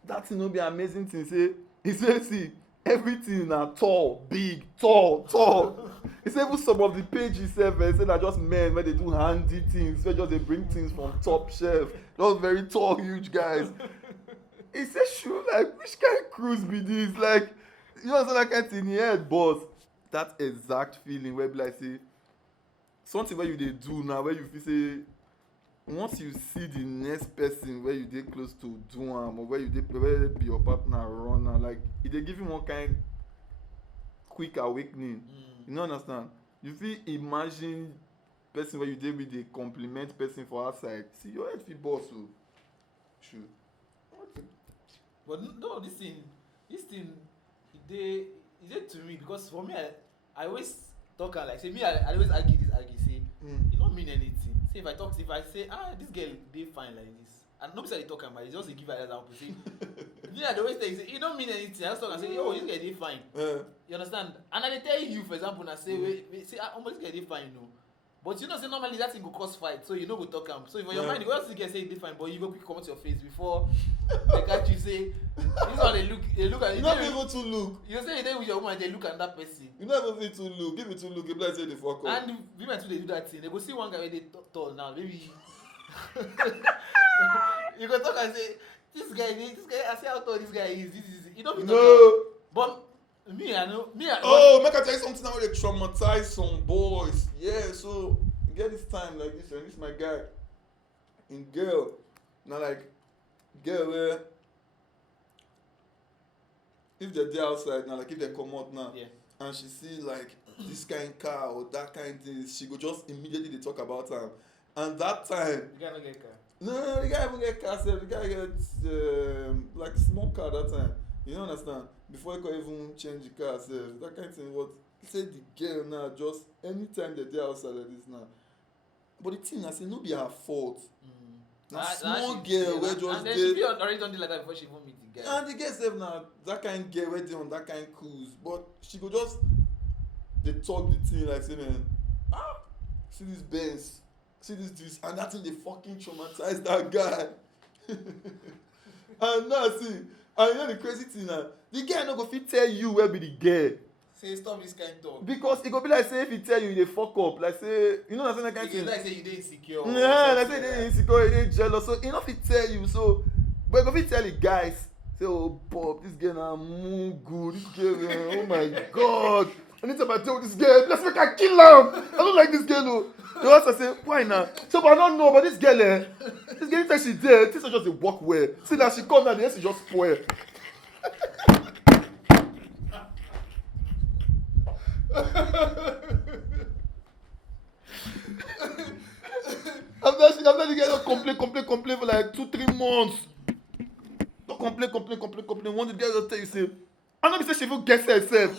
That thing no be amazing thing. Say he say see everything na tall, big, tall. He say even some of the pages sef say na just men wey dey do handy things, wey just dey bring things from top shelf, just very tall, huge guys. He say sure like which kind cruise be this? Like you know that kind thing in your head, but that exact feeling where be like say something where you dey do now where you feel say once you see the next person where you dey close to do am or where be your partner run am, like e dey give you one kind quick awakening. You no understand? You fit imagine person where you dey with dey compliment person for outside. See your head fit burst o. True. But no, this thing e dey to me because for me I always talk am like say me I always argue say e no mean anything. Say if I say this girl dey fine like this, and no be say I dey talk am, but just dey give her example say me I dey always tell you say e no mean anything. I just talk am say yo this girl dey fine. You understand? And I dey tell you for example na say say this girl dey fine no. But you know say normally that thing go cause fight, so you no go talk am. So for your mind you go just get say e dey fine, but you go quick comot your face before they catch you say this one they look at you. You no even too look. You say you dey with your woman, they look at that person. You no even fit too look. Give me too look. You be like say they fuck up. And women too dey do that thing. They go see one guy wey dey tall now, maybe you go talk and say this guy I see how tall this guy is. This you don't be talking. No. But me I oh, make I tell you something now. They traumatize some boys. Yeah, so you get this time like this, and this my guy. In girl, now like girl where if they're there outside now, like if they come out now, and she see like this kind of car or that kind of thing, she go just immediately they talk about her. And that time, the guy no get car. No, the guy even get car. The guy gets like small car that time. You don't understand? Before he can even change the car, that kind of thing. What say the girl now? Just anytime they're there outside like this now. But the thing I say no be her fault. Na small girl wey just dey. And then she be already done like that before she even meet the guy. And the girl sef na that kind girl wey dey on that kind cruise, but she go just dey talk the thing like say man, see this Benz, see this, and that thing dey fucking traumatize that guy. And now see, and you know the crazy thing na, the girl no go fit tell you where be the girl. Say stop this kind of talk. Because it go be like say if he tell you dey fuck up, like say you know that kind of thing. Like say you dey insecure. Yeah, like say you dey insecure, you dey jealous. So he no fit tell you. So, but if he tell the guys, say, oh Bob, this girl na good. This girl, oh my God. Anytime I tell this girl, let's make her kill am. I don't like this girl. Oh. The answer say, why now? So, but I don't know, but this girl, this girl tell she dead. This is just a walk well. See that she come now, the rest is just spoil. After the girl complain for like 2-3 months. Don't complain. One day the girl just tell you say, I know be say she even guess herself.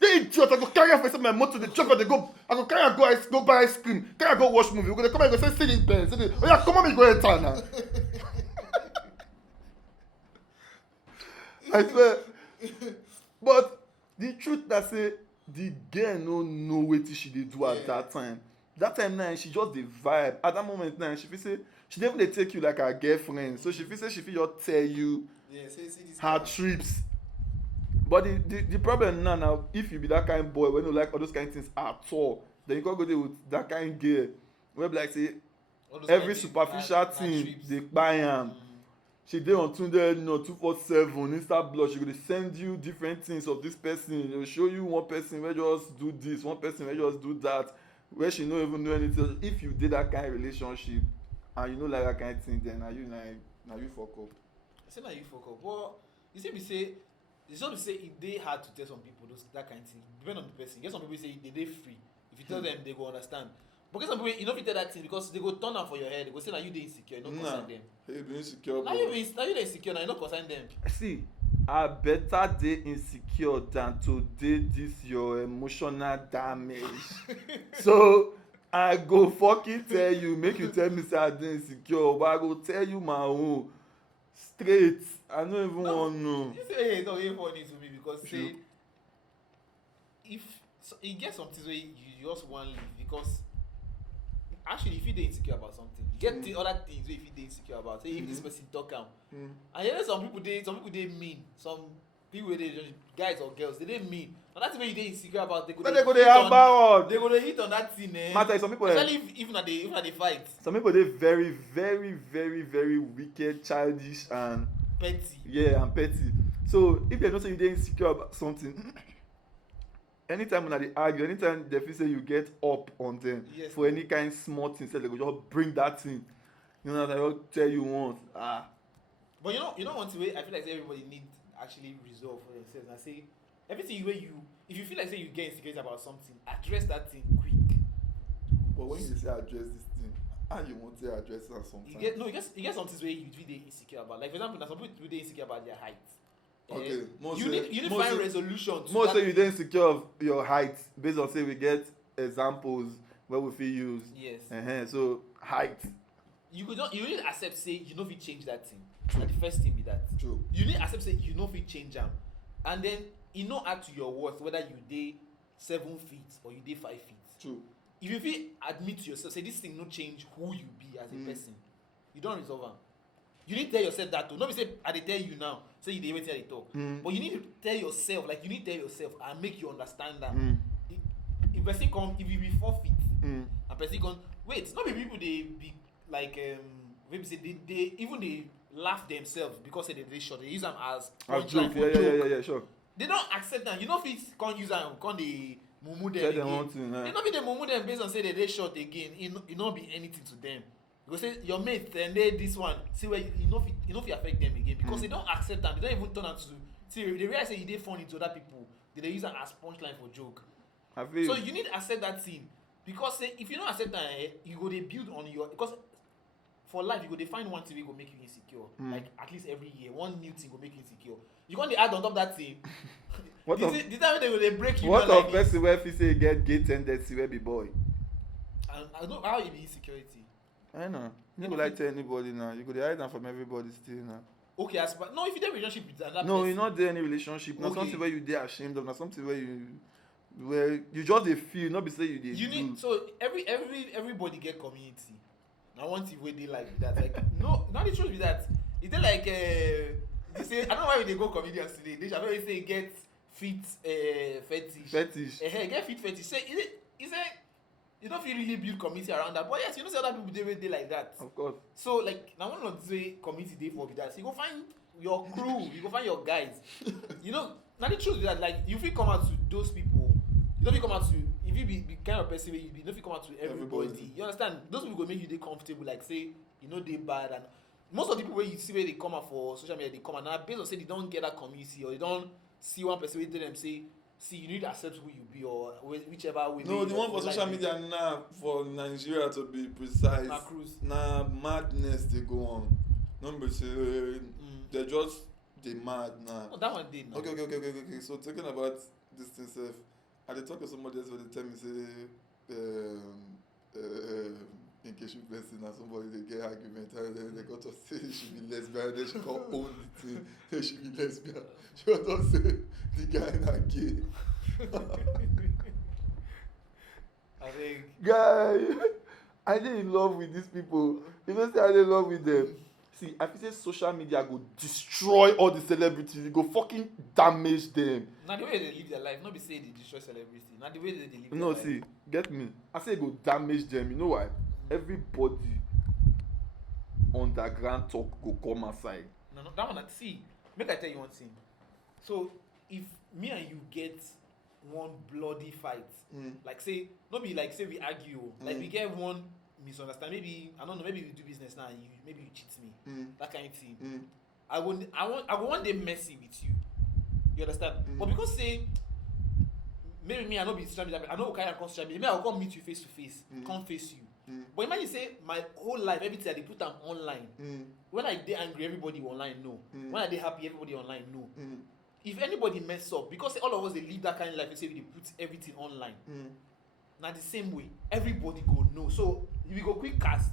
They idiot, I go carry her for my motor, the truck, I go carry her go buy ice cream, carry her go watch movie. We're gonna come and go say in bed. Say, oh yeah, come on, me go enter now. I swear. But the truth that say the girl no know wetin she dey do at that time. That time now she just dey vibe. At that moment now she feel say she dey even dey take you like her girlfriend. So she feel say she fit just tell you her trips. But the problem now if you be that kind of boy wey no like all those kind of things at all, then you go there with that kind of girl wey be like say every superficial thing dey kpai am. She dey on Tunde 247 Insta blog. She go dey send you different things of this person. They will show you one person wey just do this, one person wey just do that, where she no even know anything. If you dey that kind of relationship and you no like that kind of thing, then na you fuck up. I say na you fuck up. But you see me say it's not to say it dey hard to tell some people that kind of thing. Depend on the person. Get some people say they dey free. If you tell them, they go understand. But get some people, you no fit tell that thing because they go turn am for your head. They go say na you dey insecure, no concern them. Hey, be insecure. Now you dey insecure, now you no concern them. See, I better dey insecure than to dey this your emotional damage. So I go fucking tell you, make you tell me say I dey insecure, but I go tell you my own straight. I no even want to know. You say hey, no, even funny to me because say if so, you get something where you just want leave because actually if you dey insecure about something, you get the other things where if you dey insecure about. Say if this person talk am, and you know some people dey mean. Some people wey dey guys or girls they dey mean. And that's where you dey insecure about. They go dey hit on that thing. Matter some people. Especially if na dey fight. Some people dey very, very, very, very wicked, childish, and petty. Yeah, and petty. So if they know say you dey insecure about something, anytime when they argue, anytime they feel say you get up on them for any kind of small thing, so they go just bring that thing. You know, they will tell you once. But you know one thing I feel like everybody need actually resolve for themselves and say everything where if you feel like say you get insecure about something, address that thing quick. But when you say address this thing, how you want to address it sometimes? You get some things where you feel insecure about. Like for example, some people dey insecure about their height. Okay. You need to find resolution. Most say you dey insecure of your height based on say we get examples where we fit use. Yes. So height. You need to accept say you no fit change that thing. And the first thing be that. True. You need to accept say you no fit change am, and then you no add to your worth whether you dey 7 feet or you dey 5 feet. True. If you fit admit to yourself say this thing no change who you be as a person, you don resolve am. You need to tell yourself that too. No be say I dey tell you now, say you dey wetin I dey talk. But you need to tell yourself, and make you understand that. If person come, if you be 4 feet, and person come, wait, not be people they be like maybe say they even they laugh themselves because they short. They use them as joke. Yeah, sure. They don't accept that. You know, if can't use them, can't they mumu them again? They not be they mumu them based on say they short again. It not be anything to them. Because say your mate and they this one see where you know if affect them again because they don't accept them. They don't even turn out to see. They realize say they funny to other people. They use them as punchline for joke. So you need to accept that thing because say if you don't accept that, you go they build on your because for life you go they find one thing will make you insecure. Like at least every year, one new thing will make you insecure. You want to add on top of that thing. What the time they will break you. What of person where if you say get gay tendency where be boy? And I don't know how it be insecurity. I know. You go like tell anybody now. You go dey hide them from everybody still now. Okay, no, if you dey relationship with another no, person. you're not there any relationship. Not something where you dey ashamed of. Not something where you just dey feel. Not be say you dey. You need so everybody get community. Now one thing where they like that. Like no, not the truth with that. It's like they say I don't know why they go comedians today. They shall always say get fetish. Get fit fetish. Say he say you don't feel really build community around that. But yes, you know say other people they like that. Of course. So like now one of the community day for that. So you go find your crew, you go find your guys. You know, now the truth is that like you feel come out to those people, you don't feel come out to if you be kind of person where you don't feel come out to everybody. You understand? Those people go make you they comfortable, like say, you know they bad and most of the people where you see where they come out for social media, they come out now based on say they don't get that community or they don't see one person where them say, see you need to accept who you be or whichever way. No, the one for social media now for Nigeria to be precise. Nah, madness they go on. Number say they're just they mad now. Oh, that one did. Okay. So talking about this thing, self, I did talk to somebody else where they tell me say, in case you person and somebody they get argument and then they got to say she should be lesbian, then she can't own the thing. They should be lesbian. She got to say the guy not gay. I think. Guy, I dey in love with these people. You know say I dey in love with them. See, I feel say social media go destroy all the celebrities. It go fucking damage them. Now the way they live their life, not be say they destroy celebrities. Now the way they live their life. No, see, get me. I say it go damage them. You know why? Everybody underground talk go come outside. No, that one. See, make I tell you one thing. So if me and you get one bloody fight, like say, not be like say we argue, like we get one misunderstand. Maybe I don't know. Maybe we do business now. And maybe you cheat me. That kind of thing. I want them messy with you. You understand? But because say maybe me I know be social media. I know okay I come social media. Maybe I'll come meet you face to face, come face you. But imagine say my whole life everything I dey put them online. When I dey angry, everybody online know. When I dey happy, everybody online know. If anybody mess up, because say, all of us they live that kind of life, we say we put everything online. Now the same way, everybody go know. So we go quick cast.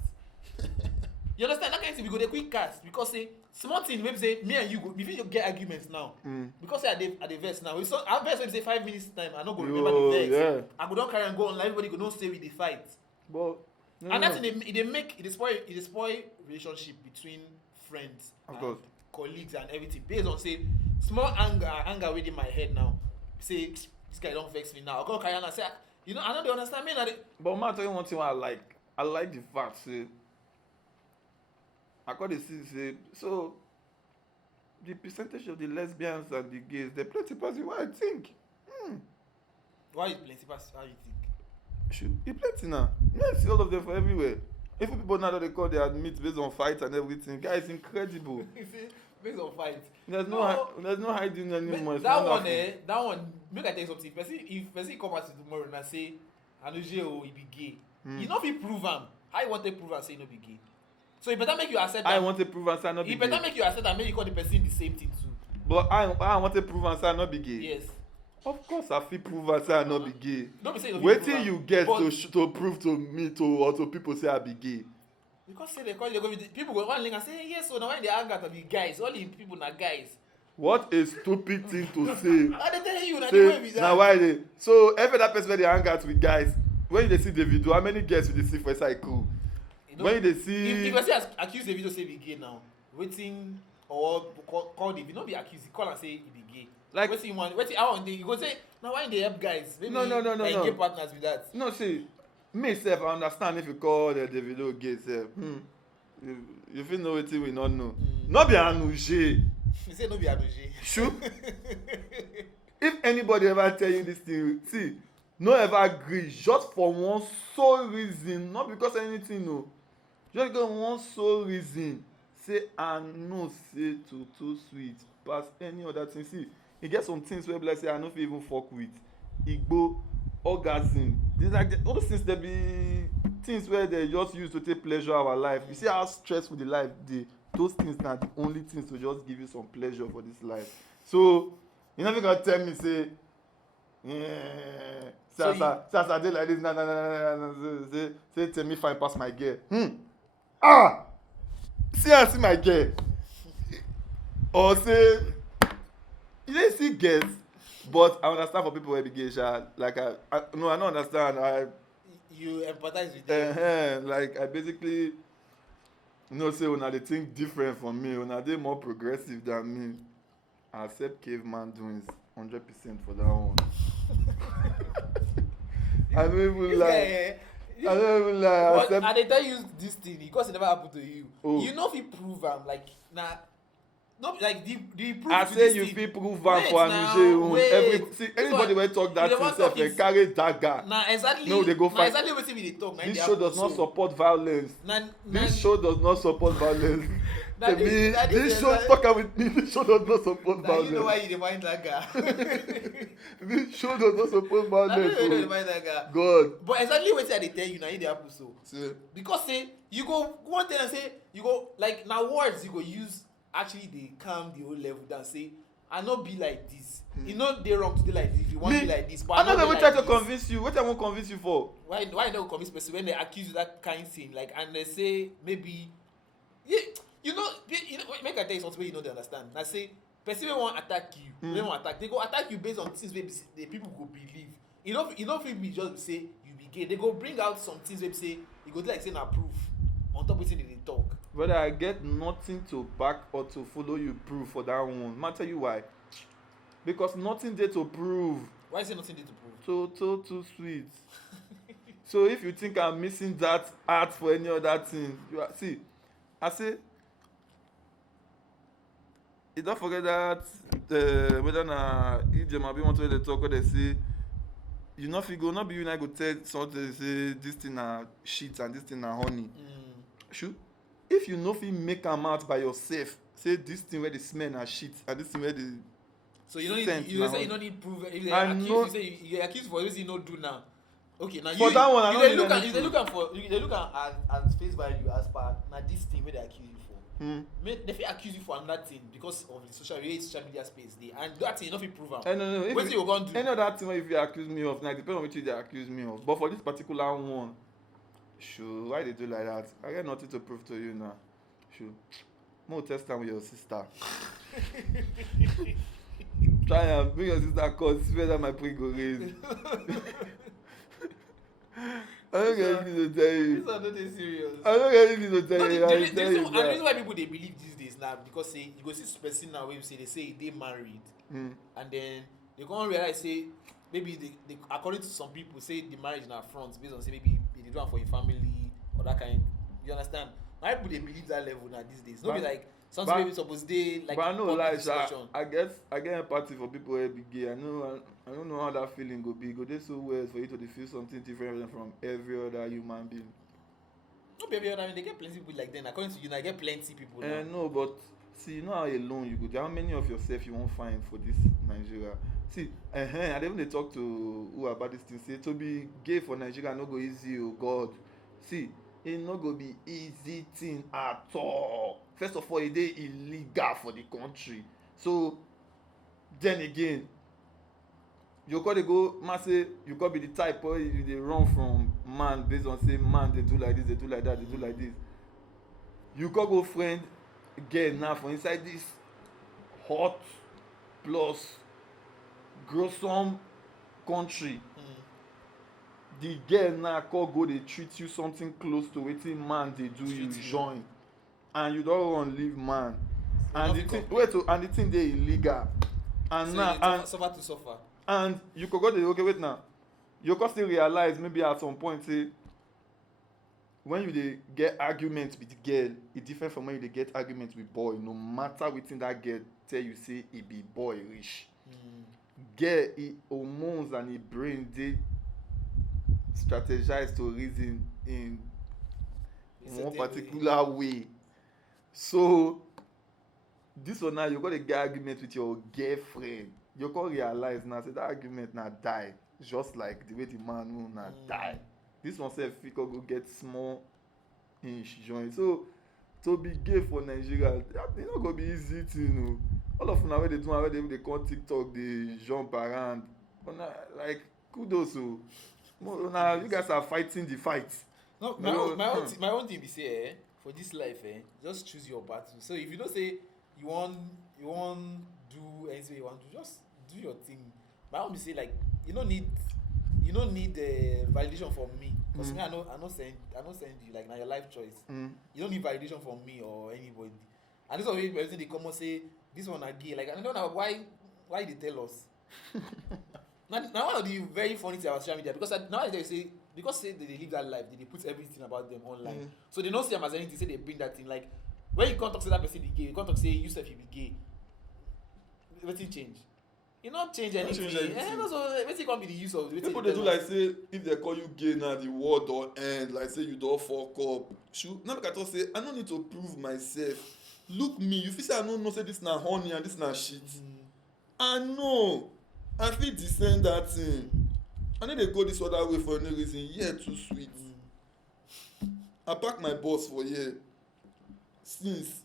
You understand that kind of thing? We go the quick cast because say small thing maybe say me and you go if you get arguments now. Because say at the verse now. We saw our verse when say 5 minutes time. I not go remember the verse. Yeah. I go don't carry and go online. Everybody go don't stay with the fight. But and that's it spoil relationship between friends and colleagues and everything based on say small anger within my head now. Say this guy don't vex me now. I go carry and say you know I don't understand me now. But man, tell you one thing I like the fact say I got to see say so the percentage of the lesbians and the gays they plenty person what I think. Why is plenty person how you think? It plenty now. You see all of them for everywhere. If people now that they call they admit based on fights and everything, guys, incredible. Based on fights. There's no hiding anymore. That one. Make I tell you something. If person come out tomorrow and say, "Anoje he be gay," you know if you prove him, how you want to prove and say he no be gay? So you better make you accept. I want to prove and say not be gay. You better make you accept and make you call the person the same thing too. But I want to prove and say not be gay. Yes. Of course, I feel prove and say I not be gay. Don't be saying waiting you get to prove to me or to people say I be gay. Because say they call you people go one link and say yes, so now when they anger to be guys, all the people are guys. What a stupid thing to say. I tell you, na the way we now why they so every that person where they hang out with guys, when they see the video, how many girls will they see for a cycle? When they see if I say accuse the video say be gay now, waiting or call the video, not be accused, call and say he be gay. Like waiting I want you go say now why they help guys? Maybe no. Gay partners with that. No, see, me self I understand if you call the video gay self. You feel know wetin we not know. Not be Anoje. You say no be Anoje. Sure. If anybody ever tell you this thing, see, no ever agree just for one sole reason, not because anything no. Just go one sole reason. Say I know say too sweet pass any other thing. See, e get some things where like say I no fit even fuck with. Igbo, orgasm. These like all those things they be things where they just use to take pleasure our life. You see how stressful the life dey. Those things are the only things to just give you some pleasure for this life. So you never gonna tell me say, as I did like this, say Temi fine pass my girl. See my girl. Or say you didn't see girls, but I understand for people who be gay. Like I don't understand. You empathize with them. Like I basically. Say una they think different from me. Una they more progressive than me. I accept caveman doings. 100% for that one. I don't even lie. I don't even lie. And they tell you this thing because it never happened to you. Oh. You know if you prove like not like the proof. I say you fit prove am for Amije. See anybody wey talk that thing sef dey carry dagger. Na exactly. No, they go fight. Na exactly wetin we dey talk. This show does not support violence. This show does not support violence. This show talk am with me. This show does not support violence. You know why you dey find dagger. This show does not support violence. You dey find dagger. God. But exactly wetin I dey tell you na e dey happen so. See. Because say you go one thing and say you go like na words you go use. Actually, they calm the whole level down. Say, I not be like this. You know they wrong to be like this. If you want to be like this, but I'm not even trying to convince you. What I won't convince you for? Why not convince person when they accuse you that kind thing? Like, and they say maybe, yeah, you know, make I tell you something where you know they understand. I say, person will want attack you. They want attack. They go attack you based on things where the people go believe. You know, if we just say you be gay, they go bring out some things where say you go like saying proof on top of it they talk. Brother, I get nothing to back or to follow you prove for that one. Man, tell you why. Because nothing there to prove. Why is there nothing there to prove? Too sweet. So if you think I'm missing that art for any other thing, see, I say, you don't forget that whether na if they might be want to talk or they say, you know if you go not be you and I go tell something say this thing na shit and this thing na honey. Sure. If you know if you make am out by yourself, say this thing where the smell na shit and this thing where the so you don't need you say you don't need proof. If they accuse you say you accuse for what you no do now. Okay, now for that one, they look at face value as per now this thing where they accuse you for. They fit accuse you for another thing because of the social media space. And that thing you no fit prove am. No. What you gonna do? Any other thing where if you accuse me of, now depend on which they accuse me of. But for this particular one. Sure, why they do like that? I got nothing to prove to you now. Sure. More test time with your sister. Try and bring your sister cause whether my pre go raise. I don't get anything to tell you. This one not serious. I don't get anything to tell you. The reason why people they believe these days now because say you go see person now where they say they married and then they can't realize say maybe they according to some people say the marriage na front based on say maybe they do am for your family or that kind. You understand? Now people they believe that level now these days. Not be like something maybe suppose they like. But I know like I get empathy for people who be gay. I don't know how that feeling go be. Go they so weird for you to feel something different from every other human being. Not every other. I mean, they get plenty people like them. According to you, I get plenty people. No, but see, you know how alone you go. There how many of yourself you won't find for this Nigeria. See, and even they talk to who about this thing. Say to be gay for Nigeria no go easy. Oh God, see, it no go be easy thing at all. First of all, it is illegal for the country. So then again, you got to go, man say you got to be the type where they run from man based on say man they do like this, they do like that, they do like this. You got to go friend again now for inside this hot plus gruesome country. The girl now call go they treat you something close to wetin man they do you join and you don't run leave man so and the thing and the thing they illegal and so now and suffer and you could go the okay wait now you could still realize maybe at some point say when you dey get argument with girl e different from when you dey get argument with boy no matter wetin that girl tell you say e be boy reach girl e hormones and e brain dey strategize to reason in one particular way so this one now you go dey get argument with your girlfriend you go realize now say that argument na die just like the way the man know na die this one sef fit go get small inch join so to be gay for Nigeria e no go be easy thing o all of una wey dey do am wey dey come TikTok dey jump around but na like kudos o na you guys are fighting the fight. No, my own thing be say for this life just choose your battle so if you know say you wan do anything you wan do just do your thing my own be say like you no need validation from me because me I no send you like na your life choice you don't need validation from me or anybody and this one wey person dey come out say this one na gay like I don't know why they tell us Now one of the very funny things about social media because nowadays they say because say they live that life they put everything about them online so they don't see them as anything say they bring that thing like when you can't talk say that person be gay you can't talk say you sef you be gay wetin change e no change anything so wetin come be the use of wetin people dey do like say if they call you gay now the world don end like say you don fuck up now make I talk say I no need to prove myself look me you feel say I no know say this na honey and this na shit I know I fit discern that thing I no dey go this other way for no reason here too sweet I pack my boss for here since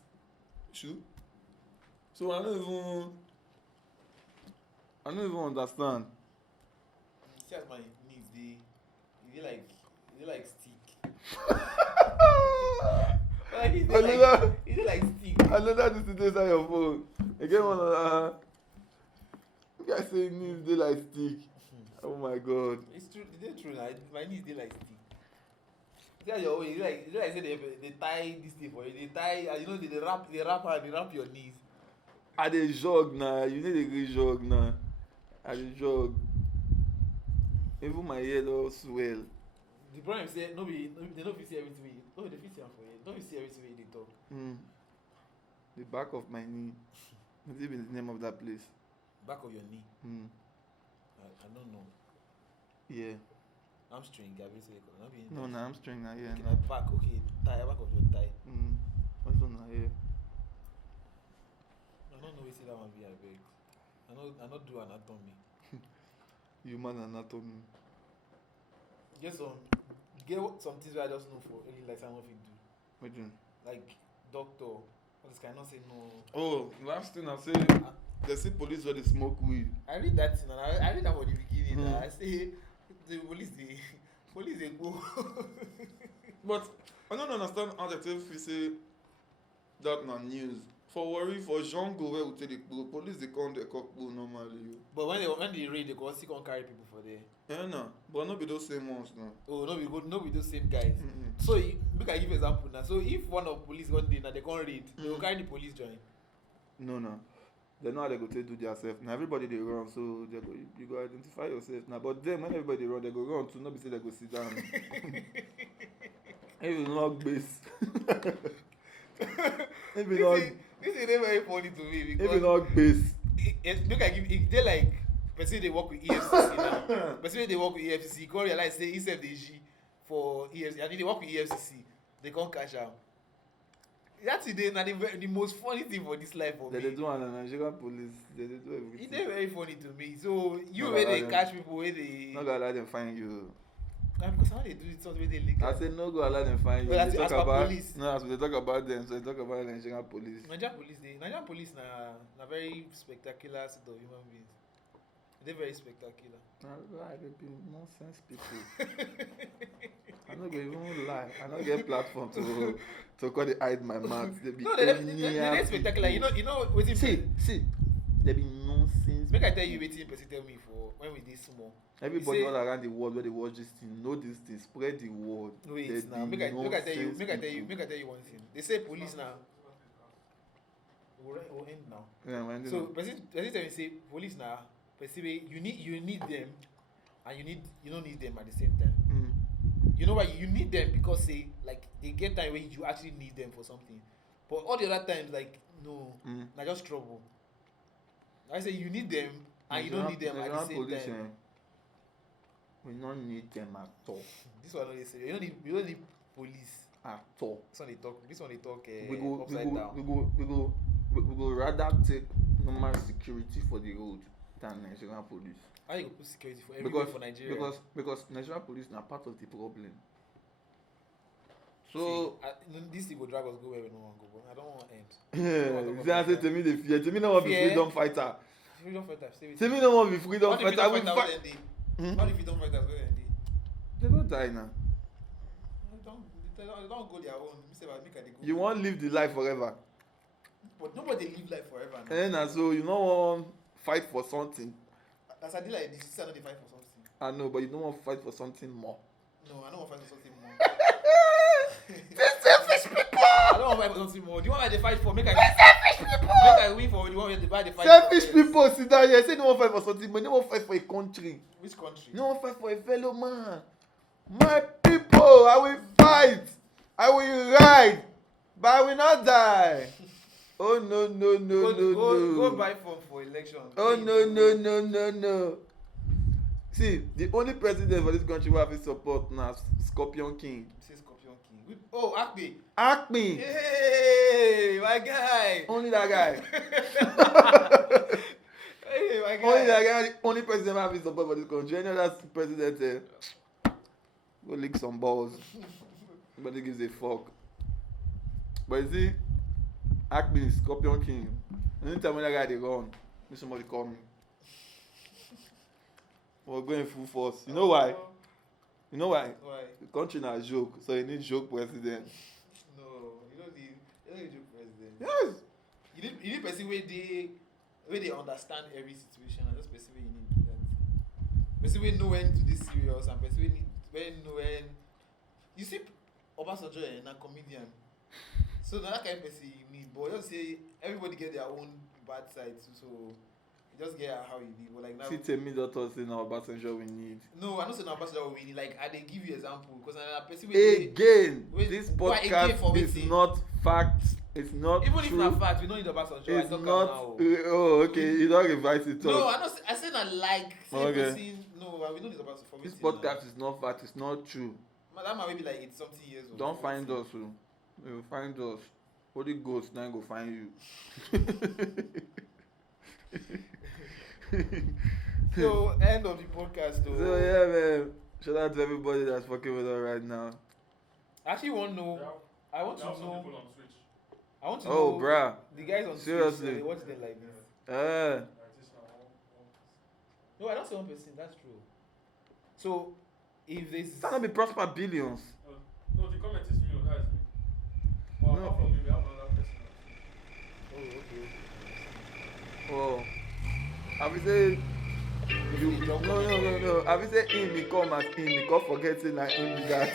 so I no even understand. See as my knees dey like stick. Like e dey like stick. I know that this is inside your phone. Again one you guys say knees dey like stick. Oh my god. It's true. It dey true na. My knees dey like stick. See how your own. You like say they tie this thing for you. They tie. You know they wrap your knees. I dey jog na. You need to go jog na. I dey jog. Even my head all swell. The problem is say they no fit see everything wey you. They fit see am for you. No fit see everything wey you dey talk. The back of my knee. What's even the name of that place? Back of your knee. I don't know. Yeah. Hamstring, no, hamstring na here. Okay, na back. Okay, thigh, back of your thigh. Also na here. I don't know wetin that one be abeg. I no do anatomy. Human anatomy. Get some things wey I just know for early life I no fit do. Wetin? Like doctor, all this kind not say no. Oh, last thing I say, they see police where they smoke weed. I read that thing and I read that for the beginning. I say the police they go. But I don't understand how they tell you say that na news. For worry for jungle where we take the police they come the cockbull normally. But when they raid they go still carry people for there. Yeah, no, but not be those same ones now. Oh, no be those same guys. So make I give example now. So if one of police one day now they can't raid, they will carry the police join. No. They know how they go to do themselves. Now everybody they run, so they go, you go identify yourself now. But then when everybody run, they go run too. Not be say they go sit down. If it's not base. This is very funny to me because if it's not base. Look like if they like person they work with EFCC now. Person they work with EFCC, you can't realize say instead they G for EFCC and if they work with EFCC, they can't cash out. That's the most funny thing for this life for me. They do an Nigerian police. They do everything. It's very funny to me. So you where they catch people where they not gonna allow them find you. Because how they do it something where they link. I say no go allow them find you. Well, they talk about police. No, as they talk about them, so they talk about Nigerian police. Nigerian police na very spectacular set of human beings. They're very spectacular. Right, they be nonsense people. I don't even lie. I don't get platform to call it hide my mouth. They be they're spectacular. You know waiting. See, they be nonsense. Make I tell you waiting person tell me for when we did small. Everybody all around the world where they watch this thing, know this thing, spread the word. Wait now, make I tell you one thing. They say police now. We'll end now. Yeah, so person tell me say police now. Person you need them, and you don't need them at the same time. You know why you need them because say like they get time when you actually need them for something, but all the other times like no, na just trouble. I say you need them and you don't need them at the same time. We don't need them at all. This one they say you don't need police at all. This one they talk upside down. We go rather take normal security for the road than Nigerian police. How you go put security for everywhere for Nigeria? Because Nigerian police are part of the problem. So this thing will drag us go where we don't want to go. But I don't want to end. Yeah, say Temi dey fear. Temi no want be freedom fighter. Freedom fighter. Temi no want be freedom fighter. How the freedom fighters where they? They don't die now. They don't go their own. You want live the life forever. But nobody live life forever. Now. So you don't want fight for something. As I did like this, I don't fight for something. I know, but you don't want to fight for something more. No, I don't want to fight for something more. These selfish people! I don't want to fight for something more. Do you want me to fight for? Make I win for the one where they fight. Selfish people sit down here say no one fight for something, but no one fight for a country. Which country? No one fight for a fellow man. My people, I will fight. I will ride, but I will not die. Oh no. Go buy form for election. Oh no. See, the only president for this country who have his support now, Scorpion King. Say Scorpion King. Oh, Akme. Acme. Hey, my guy. Only that guy. Hey, my guy. Only that guy. The only president who have his support for this country. Any other president, go lick some balls. Nobody gives a fuck. But you see, Acme, Scorpion King. Anytime when that guy they run, somebody call me. We're going full force. You know why? Why? The country now joke, so you need joke president. No, you don't need joke president. Yes. You need person where they understand every situation, and just person where you need that. Person where know when to be serious, and person where know when. You see, Obasanjo is a comedian, so that kind of person you need. But just say everybody get their own bad sides, so. Just get how you need. But like now, See, Temi doctor say now Obasanjo we need. No, I don't say now Obasanjo we need. Like I they give you example because I person again. This podcast is not facts. It's not even true. If not fact, we don't need Obasanjo. It's not. Oh, okay. You don't revise it. No, I don't. I said I like. Okay. Person, no, we don't need Obasanjo. This podcast is not fact. It's not true. That might be like it's something years old. Don't find us. You will find us. Holy Ghost now go find you. So end of the podcast though. So yeah, man. Shout out to everybody that's fucking with us right now. I actually want to know. I want to know. People on Switch. I want to Oh, know. bruh. The guys on Seriously. Switch, they watch them like this. No, I don't say 1%. That's true. So if this. It's gonna be prosper billions. No, the comment is me. That is me. Well, No. apart from me, we have another person. Oh, okay. Oh. Have you said you no. Have you said him he come as him because forgetting that him be that.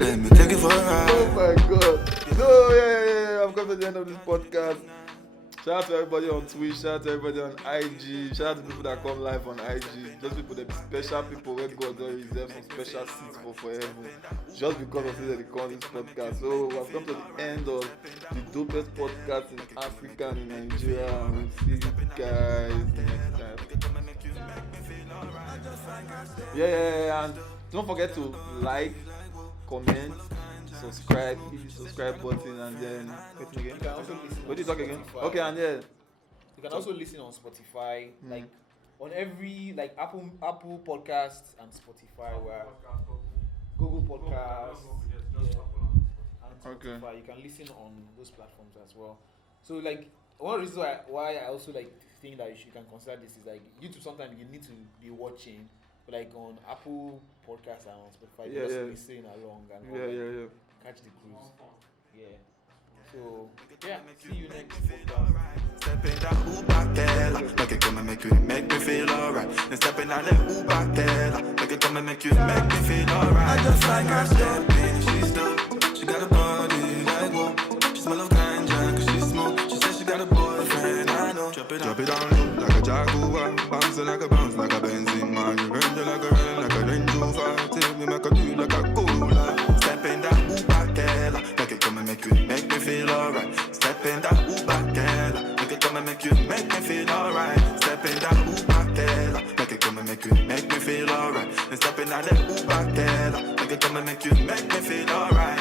Let me take it for a ride. Oh my god. So yeah. I've come to the end of this podcast. Shout out to everybody on Twitch, shout out to everybody on IG, shout out to people that come live on IG, just people, the special people where God will reserve some special seats for forever, just because of this they call this podcast. So we've come to the end of the dopest podcast in Africa and in Nigeria, and we'll see you guys next time. Yeah, and don't forget to like, comment, subscribe, hit the subscribe button, and then wait again. You can also listen. What do you talk again? Spotify. Okay, and yeah. You can also listen on Spotify, like on every like Apple Podcasts and Spotify, where Google Podcasts and Spotify. Okay. You can listen on those platforms as well. So like one reason why I also like think that you can consider this is like YouTube. Sometimes you need to be watching, but like on Apple Podcasts and on Spotify, you just listening along and catch the cruise. Yeah. So yeah, see you next podcast. Step in that Uber there, like it come and make me feel alright. And step in that Uber there, like it come and make me feel alright. I just like her stepping, she's dope. She got a body like whoa. She smell of ganja 'cause she smoke. She said she got a boyfriend, I know. Drop it down low like a Jaguar, bouncing like a Benzema. You run like a Range Rover. Take me make a do like a cooler. Step in that Uber there, like it come and make me feel alright. Step in that Uber there, like it come and make me feel alright. Step in that Uber there, like it come and make me feel alright. And step in that Uber there, like it come and make me feel alright.